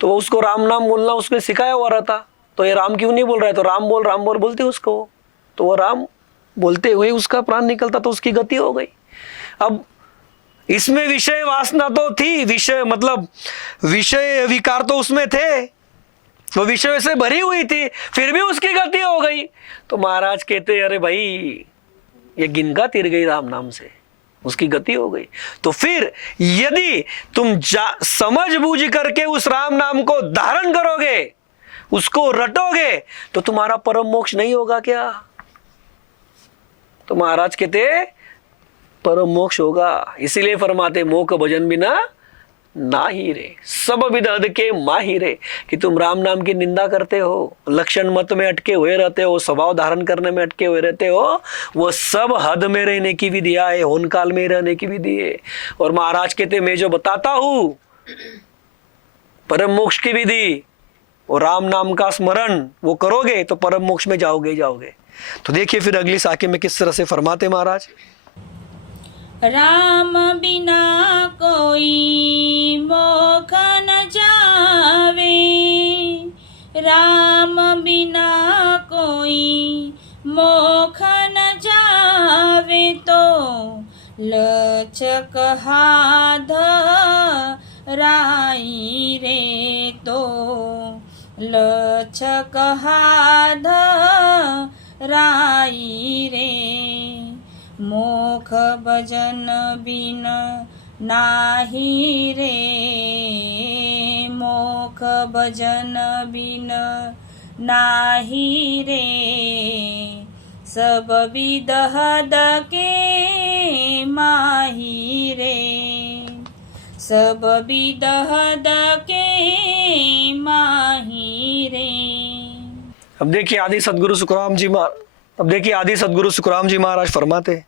तो उसको राम नाम बोलना उसने सिखाया हुआ रहता, तो ये राम क्यों नहीं बोल रहा है, तो राम बोल बोलते उसको, तो वो राम बोलते हुए उसका प्राण निकलता, तो उसकी गति हो गई। अब इसमें विषय वासना तो थी, विषय मतलब विषय विकार तो उसमें थे, वो विषय से भरी हुई थी, फिर भी उसकी गति हो गई। तो महाराज कहते अरे भाई ये गिनका तिर गई राम नाम से, उसकी गति हो गई। तो फिर यदि तुम समझ बूझ करके उस राम नाम को धारण करोगे, उसको रटोगे, तो तुम्हारा परम मोक्ष नहीं होगा क्या? तो महाराज कहते परम मोक्ष होगा। इसीलिए फरमाते मोक भजन बिना ना ही रे, सब विदहद के माही रे, कि तुम राम नाम की निंदा करते हो, लक्षण मत में अटके हुए रहते हो, स्वभाव धारण करने में अटके हुए रहते हो, वो सब हद में रहने की विधिया है, होन काल में रहने की विधि है। और महाराज कहते मैं जो बताता हूं परम मोक्ष की विधि, और राम नाम का स्मरण वो करोगे तो परम मोक्ष में जाओगे। तो देखिए फिर अगली साखी में किस तरह से फरमाते महाराज। राम बिना कोई मोख न जावे, राम बिना कोई मोख न जावे, तो लचक हाध राई रे, तो लचक हाध राई रे, मोख भजन बिन नाही रे, मोख भजन बिन नाही रे, सब विदहद के माही रे, सब विदहद के माही रे। अब देखिए आदि सदगुरु सुखराम जी महाराज फरमाते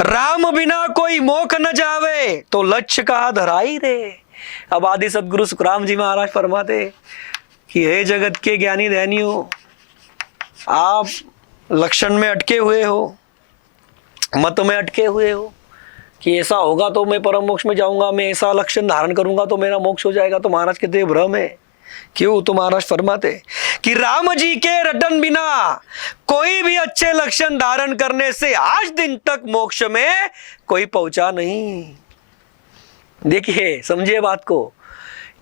राम बिना कोई मोख न जावे, तो लक्ष्य कहा धराई रे। अब आदि सदगुरु सुखराम जी महाराज फरमाते कि हे जगत के ज्ञानी ध्यानियों, आप लक्षण में अटके हुए हो, मत में अटके हुए हो कि ऐसा होगा तो मैं परम मोक्ष में जाऊंगा, मैं ऐसा लक्षण धारण करूंगा तो मेरा मोक्ष हो जाएगा। तो महाराज कहते हैं भ्रम है। क्यों? तो महाराज फरमाते कि राम जी के रटन बिना कोई भी अच्छे लक्षण धारण करने से आज दिन तक मोक्ष में कोई पहुंचा नहीं। देखिए समझिए बात को,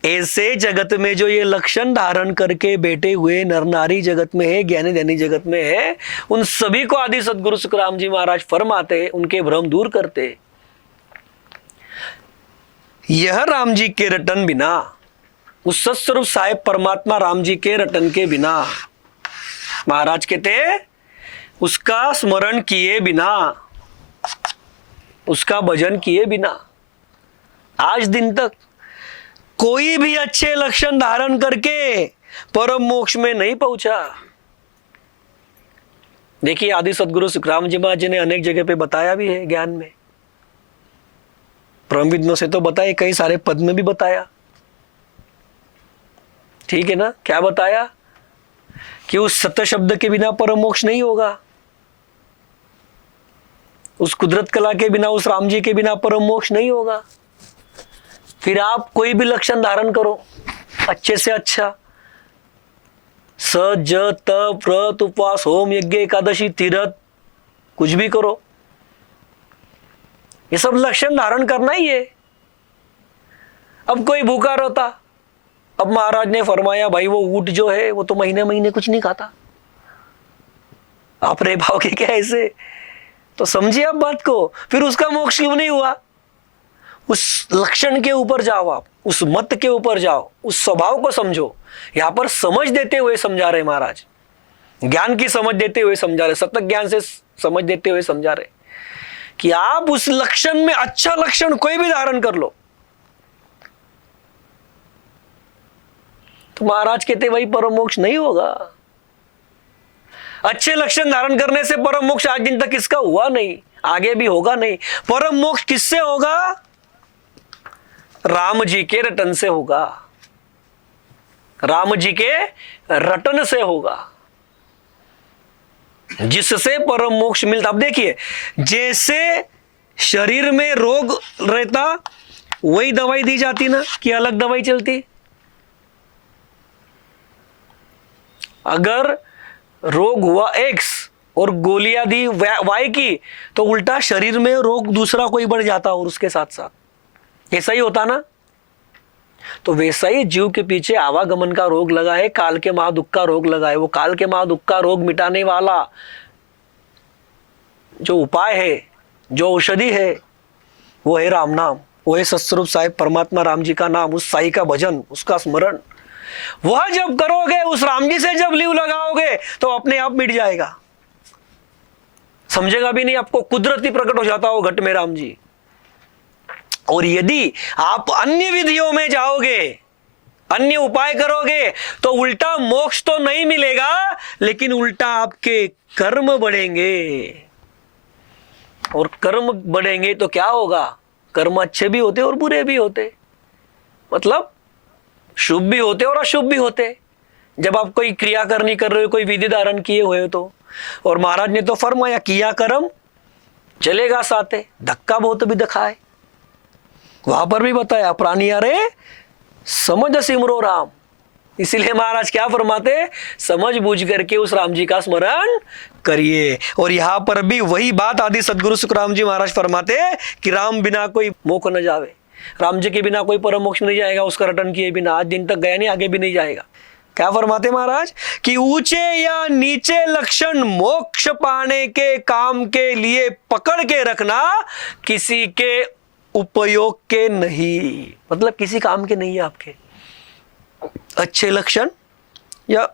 ऐसे जगत में जो ये लक्षण धारण करके बैठे हुए नर नारी जगत में है, ज्ञानी ध्यानी जगत में है, उन सभी को आदि सदगुरु सुखराम जी महाराज फरमाते उनके भ्रम दूर करते। यह राम जी के रटन बिना, उस सत्स्वरूप साहेब परमात्मा राम जी के रटन के बिना, महाराज कहते उसका स्मरण किए बिना, उसका भजन किए बिना आज दिन तक कोई भी अच्छे लक्षण धारण करके परम मोक्ष में नहीं पहुंचा। देखिए आदि सदगुरु सुखराम जी महाराज जी ने अनेक जगह पे बताया भी है ज्ञान में, परम विद्वानों से तो बताए, कई सारे पद में भी बताया, ठीक है ना। क्या बताया कि उस सत्य शब्द के बिना परम मोक्ष नहीं होगा, उस कुदरत कला के बिना, उस राम जी के बिना परम मोक्ष नहीं होगा। फिर आप कोई भी लक्षण धारण करो अच्छे से अच्छा, सज तप व्रत उपवास होम यज्ञ एकादशी तीर्थ कुछ भी करो, ये सब लक्षण धारण करना ही है। अब कोई भूखा रहता, अब महाराज ने फरमाया भाई वो ऊंट जो है वो तो महीने महीने कुछ नहीं खाता, आप रह पाओगे क्या ऐसे? तो समझिए आप बात को, फिर उसका मोक्ष क्यों नहीं हुआ? उस लक्षण के ऊपर जाओ, आप उस मत के ऊपर जाओ, उस स्वभाव को समझो। यहां पर समझ देते हुए समझा रहे महाराज, ज्ञान की समझ देते हुए समझा रहे, सतत ज्ञान से समझ देते हुए समझा रहे कि आप उस लक्षण में अच्छा लक्षण कोई भी धारण कर लो। तो महाराज कहते भाई परम मोक्ष नहीं होगा। अच्छे लक्षण धारण करने से परम मोक्ष आज दिन तक किसका हुआ नहीं, आगे भी होगा नहीं। परम मोक्ष किससे होगा? राम जी के रटन से होगा, राम जी के रटन से होगा, जिससे परम मोक्ष मिलता। अब देखिए जैसे शरीर में रोग रहता वही दवाई दी जाती ना, कि अलग दवाई चलती? अगर रोग हुआ X और गोलियां दी Y की, तो उल्टा शरीर में रोग दूसरा कोई बढ़ जाता और उसके साथ साथ, ऐसा ही होता ना। तो वैसा ही जीव के पीछे आवागमन का रोग लगा है, काल के महादुख का रोग लगा है। वो काल के महादुख का रोग मिटाने वाला जो उपाय है, जो औषधि है, वो है राम नाम, वो है सत्स्वरूप साहिब परमात्मा राम जी का नाम, उस साई का भजन, उसका स्मरण। वह जब करोगे, उस राम जी से जब लीव लगाओगे, तो अपने आप मिट जाएगा, समझेगा भी नहीं आपको, कुदरती प्रकट हो जाता हो घट में राम जी। और यदि आप अन्य विधियों में जाओगे, अन्य उपाय करोगे, तो उल्टा मोक्ष तो नहीं मिलेगा, लेकिन उल्टा आपके कर्म बढ़ेंगे। और कर्म बढ़ेंगे तो क्या होगा? कर्म अच्छे भी होते और बुरे भी होते, मतलब शुभ भी होते और अशुभ भी होते। जब आप कोई क्रिया करनी कर रहे हो, कोई विधि धारण किए हुए हो तो, और महाराज ने तो फरमाया किया कर्म चलेगा साथे, धक्का बहुत भी दिखाए, वहां पर भी बताया प्राणिया रे समझ सिमरो राम। इसीलिए महाराज क्या फरमाते, समझ बूझ करके उस राम जी का स्मरण करिए। और यहां पर भी वही बात आदि सदगुरु सुखराम जी महाराज फरमाते कि राम बिना कोई मोक्ष न जावे, राम जी के बिना कोई परम मोक्ष नहीं जाएगा, उसका रटन किए बिना आज दिन तक गया नहीं, आगे भी नहीं जाएगा। क्या फरमाते महाराज कि ऊंचे या नीचे लक्षण मोक्ष पाने के काम के लिए पकड़ के रखना, किसी के उपयोग के नहीं, मतलब किसी काम के नहीं है आपके। अच्छे लक्षण या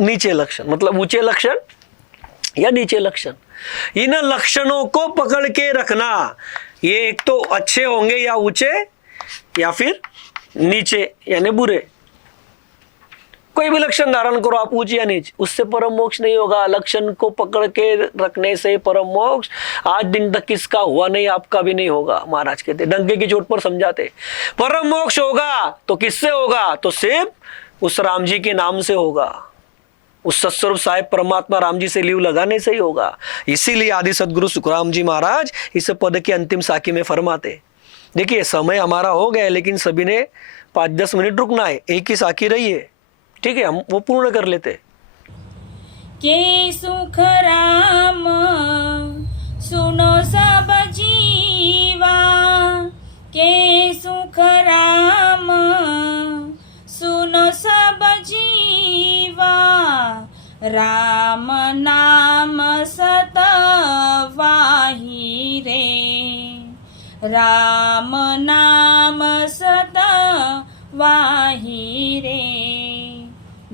नीचे लक्षण, मतलब ऊंचे लक्षण या नीचे लक्षण, इन लक्षणों को पकड़ के रखना। ये एक तो अच्छे होंगे या ऊंचे, या फिर नीचे यानी बुरे। कोई भी लक्षण धारण करो आप, ऊंचे या नीचे, उससे परम मोक्ष नहीं होगा। लक्षण को पकड़ के रखने से परम मोक्ष आज दिन तक किसका हुआ नहीं, आपका भी नहीं होगा। महाराज कहते, डंके की चोट पर समझाते, परम मोक्ष होगा तो किससे होगा? तो सिर्फ उस राम जी के नाम से होगा, उस सत्स्वरूप साहिब परमात्मा राम जी से लीव लगाने से ही होगा। इसीलिए आदि सदगुरु सुखराम जी महाराज इस पद के अंतिम साखी में फरमाते, देखिए समय हमारा हो गया है, लेकिन सभी ने 5-10 मिनट रुकना है, एक ही साखी रही है, ठीक है, हम वो पूर्ण कर लेते। के सुख राम सुनो सब जीवा, के सुख राम सुनो सब जीवा, राम नाम सत वाही रे, राम नाम सत वाही रे,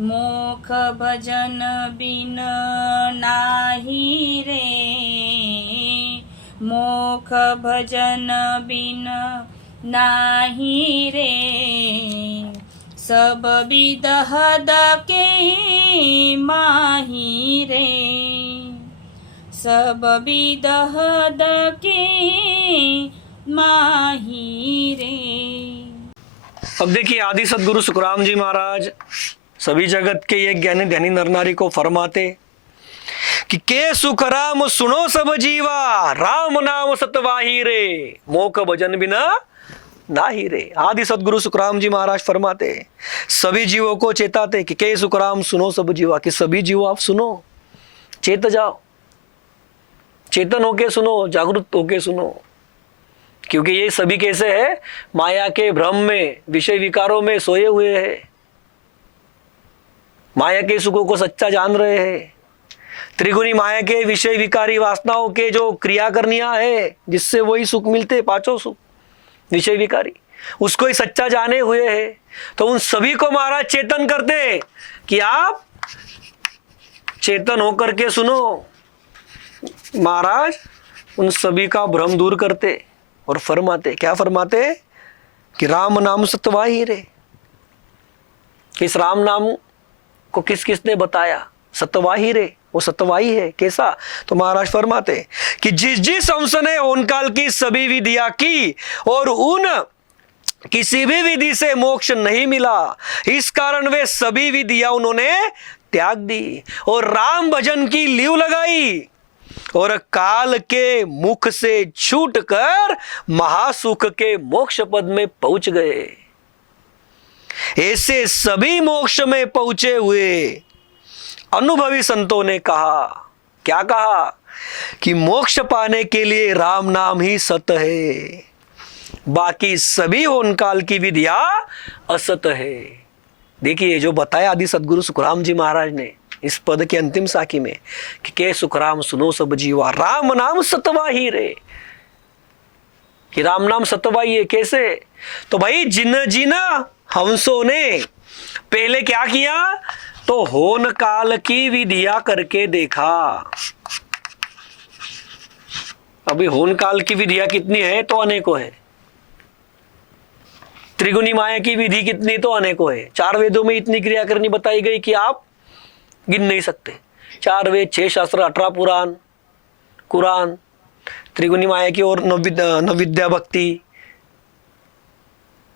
मोख भजन बिन नाही रे, मोख भजन बिन नाही रे, सब विदहद के माही रे, सब विदहद के माही रे। अब देखिए आदि सदगुरु सुखराम जी महाराज सभी जगत के ये ज्ञानी ध्यानी नर नारी को फरमाते कि के सुख राम सुनो सब जीवा, राम नाम सतवाही रे, मोख भजन बिना नाही रे। आदि सदगुरु सुखराम जी महाराज फरमाते, सभी जीवों को चेताते कि के सुखराम सुनो सब जीवा, कि सभी जीव आप सुनो, चेत जाओ, चेतन होके सुनो, जागरूक होके सुनो, क्योंकि ये सभी कैसे है? माया के भ्रम में, विषय विकारों में सोए हुए हैं, माया के सुखों को सच्चा जान रहे हैं। त्रिगुणी माया के विषय विकारी वासनाओं के जो क्रिया करनियां है, जिससे वही सुख मिलते, पांचों सुख विषय विकारी, उसको ही सच्चा जाने हुए हैं। तो उन सभी को महाराज चेतन करते कि आप चेतन होकर के सुनो। महाराज उन सभी का भ्रम दूर करते और फरमाते, क्या फरमाते कि राम नाम सतवाही रे। इस राम नाम को किस किसने बताया? सतवाही रे, वो सतवाही है। कैसा? तो महाराज फरमाते कि जिस जिस अंश ने ओनकाल की सभी विधियां की और उन किसी भी विधि से मोक्ष नहीं मिला, इस कारण वे सभी विधियां उन्होंने त्याग दी और राम भजन की लीव लगाई और काल के मुख से छूटकर महासुख के मोक्ष पद में पहुंच गए। ऐसे सभी मोक्ष में पहुंचे हुए अनुभवी संतों ने कहा, क्या कहा? कि मोक्ष पाने के लिए राम नाम ही सत है, बाकी सभी होनकाल की विधिया असत है। देखिए जो बताया आदि सदगुरु सुखराम जी महाराज ने इस पद के अंतिम साखी में कि के सुखराम सुनो सब जीवा, राम नाम सतवा ही रे, कि राम नाम सतवा ही है। कैसे? तो भाई जिन जिन हंसों ने पहले क्या किया? तो होन काल की विधिया करके देखा। अभी होन काल की विधिया कितनी है? तो अनेकों है। त्रिगुणी माया की विधि कितनी? तो अनेकों है। 4 वेदों में इतनी क्रिया करनी बताई गई कि आप गिन नहीं सकते। 4 वेद, 6 शास्त्र, 18 पुराण, कुरान, त्रिगुणी माया की और नवविद्या भक्ति,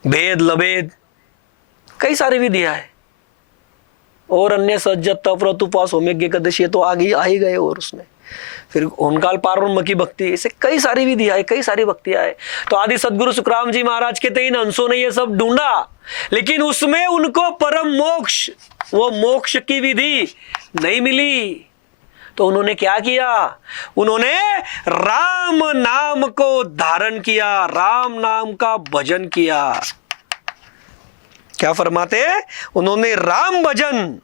भेद लभेद, कई सारी विधियां है। और अन्य सज्जत तप व्रत उपवास होम्य एकादशी तो आ ही गए। और उसमें फिर होनकाल पार्वणमुखी भक्ति, ऐसे कई सारी विधियां है, कई सारी भक्तियां है। तो आदि सदगुरु सुखराम जी महाराज के 3 अंशों ने ये सब ढूंढा, लेकिन उसमें उनको परम मोक्ष, वो मोक्ष की विधि नहीं मिली। तो उन्होंने क्या किया? उन्होंने राम नाम को धारण किया, राम नाम का भजन किया। क्या फरमाते? उन्होंने राम भजन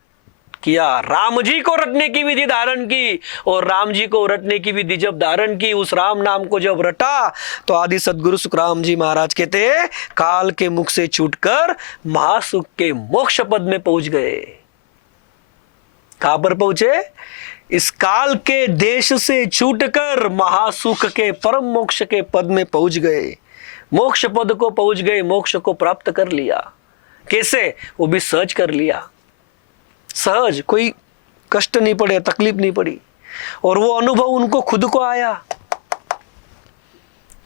किया, राम जी को रटने की विधि धारण की। और राम जी को रटने की विधि जब धारण की, उस राम नाम को जब रटा, तो आदि सदगुरु सुखराम जी महाराज कहते काल के मुख से छूटकर महासुख के मोक्ष पद में पहुंच गए। कहां पर पहुंचे? इस काल के देश से छूटकर महासुख के परम मोक्ष के पद में पहुंच गए। मोक्ष पद को पहुंच गए, मोक्ष को प्राप्त कर लिया। कैसे? वो भी सहज कर लिया, सहज, कोई कष्ट नहीं पड़े, तकलीफ नहीं पड़ी। और वो अनुभव उनको खुद को आया,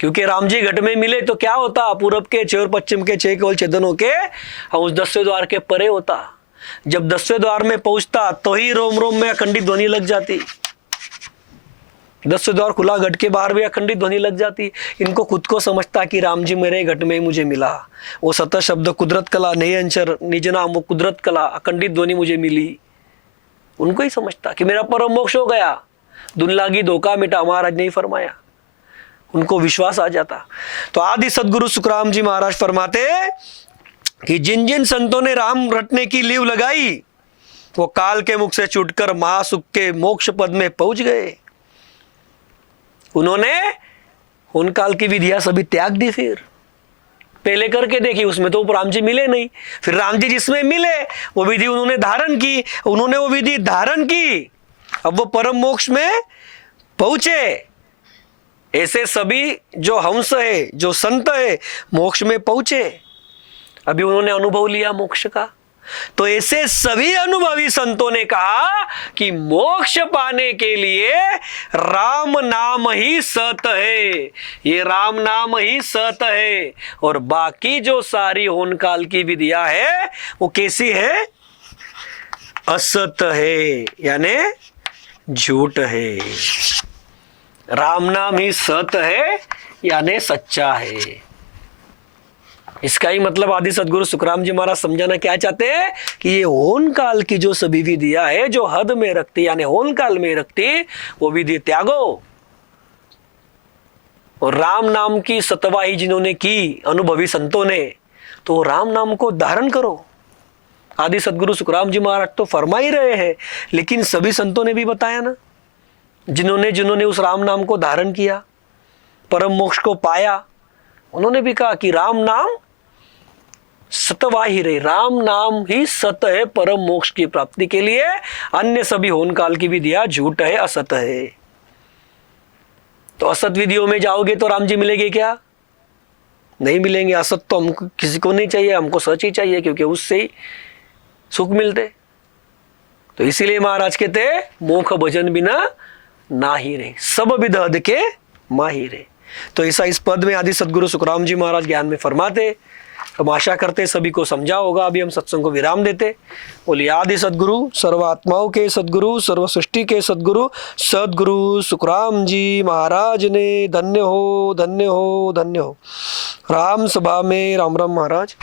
क्योंकि राम जी घट में मिले तो क्या होता? पूरब के 6 और पश्चिम के 6 केवल छेदन होके उस 10वें द्वार के परे होता। जब 10वें द्वार में पहुंचता तो ही रोम रोम में अखंडित ध्वनि लग जाती। 10वें द्वार खुला, घट के बाहर भी अखंडित ध्वनि लग जाती। इनको खुद को समझता कि राम जी मेरे घट में ही मुझे मिला। वो सत शब्द, कुदरत कला, नए अंशर, निज नाम, वो कुदरत कला, अखंडित ध्वनि मुझे मिली। उनको ही समझता कि मेरा परम मोक्ष हो गया, दुन लागी धोखा मिटा, महाराज ने ही फरमाया। उनको विश्वास आ जाता। तो आदि सदगुरु सुखराम जी महाराज फरमाते कि जिन जिन संतों ने राम रटने की लीव लगाई, वो काल के मुख से छूटकर महासुख के मोक्ष पद में पहुंच गए। उन्होंने उन काल की विधियां सभी त्याग दी। फिर पहले करके देखी, उसमें तो राम जी मिले नहीं। फिर राम जी जिसमें मिले वो विधि उन्होंने धारण की, उन्होंने वो विधि धारण की, अब वो परम मोक्ष में पहुंचे। ऐसे सभी जो हंस है, जो संत है, मोक्ष में पहुंचे। अभी उन्होंने अनुभव लिया मोक्ष का। तो ऐसे सभी अनुभवी संतों ने कहा कि मोक्ष पाने के लिए राम नाम ही सत है, ये राम नाम ही सत है। और बाकी जो सारी होनकाल की विधियां है वो कैसी है? असत है, यानी झूठ है। राम नाम ही सत है, यानी सच्चा है। इसका ही मतलब आदि सदगुरु सुखराम जी महाराज समझाना क्या चाहते हैं कि ये होन काल की जो सभी विधियां है, जो हद में रखती, यानी होन काल में रखती, वो विधि त्यागो। और राम नाम की सतवाही जिन्होंने की, अनुभवी संतों ने, तो राम नाम को धारण करो। आदि सदगुरु सुखराम जी महाराज तो फरमा ही रहे हैं, लेकिन सभी संतों ने भी बताया ना, जिन्होंने जिन्होंने उस राम नाम को धारण किया, परम मोक्ष को पाया, उन्होंने भी कहा कि राम नाम सतवाही रे, राम नाम ही सत है परम मोक्ष की प्राप्ति के लिए। अन्य सभी होन काल की विधियां झूठ है, असत है। तो असत विधियों में जाओगे तो राम जी मिलेंगे क्या? नहीं मिलेंगे। असत तो हमको किसी को नहीं चाहिए, हमको सच ही चाहिए, क्योंकि उससे ही सुख मिलते। तो इसीलिए महाराज कहते मोख भजन बिना ना ही रे, सब विध हद के माही रे। तो ऐसा इस पद में आदि सदगुरु सुखराम जी महाराज ज्ञान में फरमाते। हम आशा करते सभी को समझा होगा। अभी हम सत्संग को विराम देते। बोलिए आदि सदगुरु, सर्वात्माओं के सदगुरु, सर्व सृष्टि के सदगुरु, सदगुरु सुखराम जी महाराज ने धन्य हो, धन्य हो, धन्य हो। राम सभा में राम राम महाराज।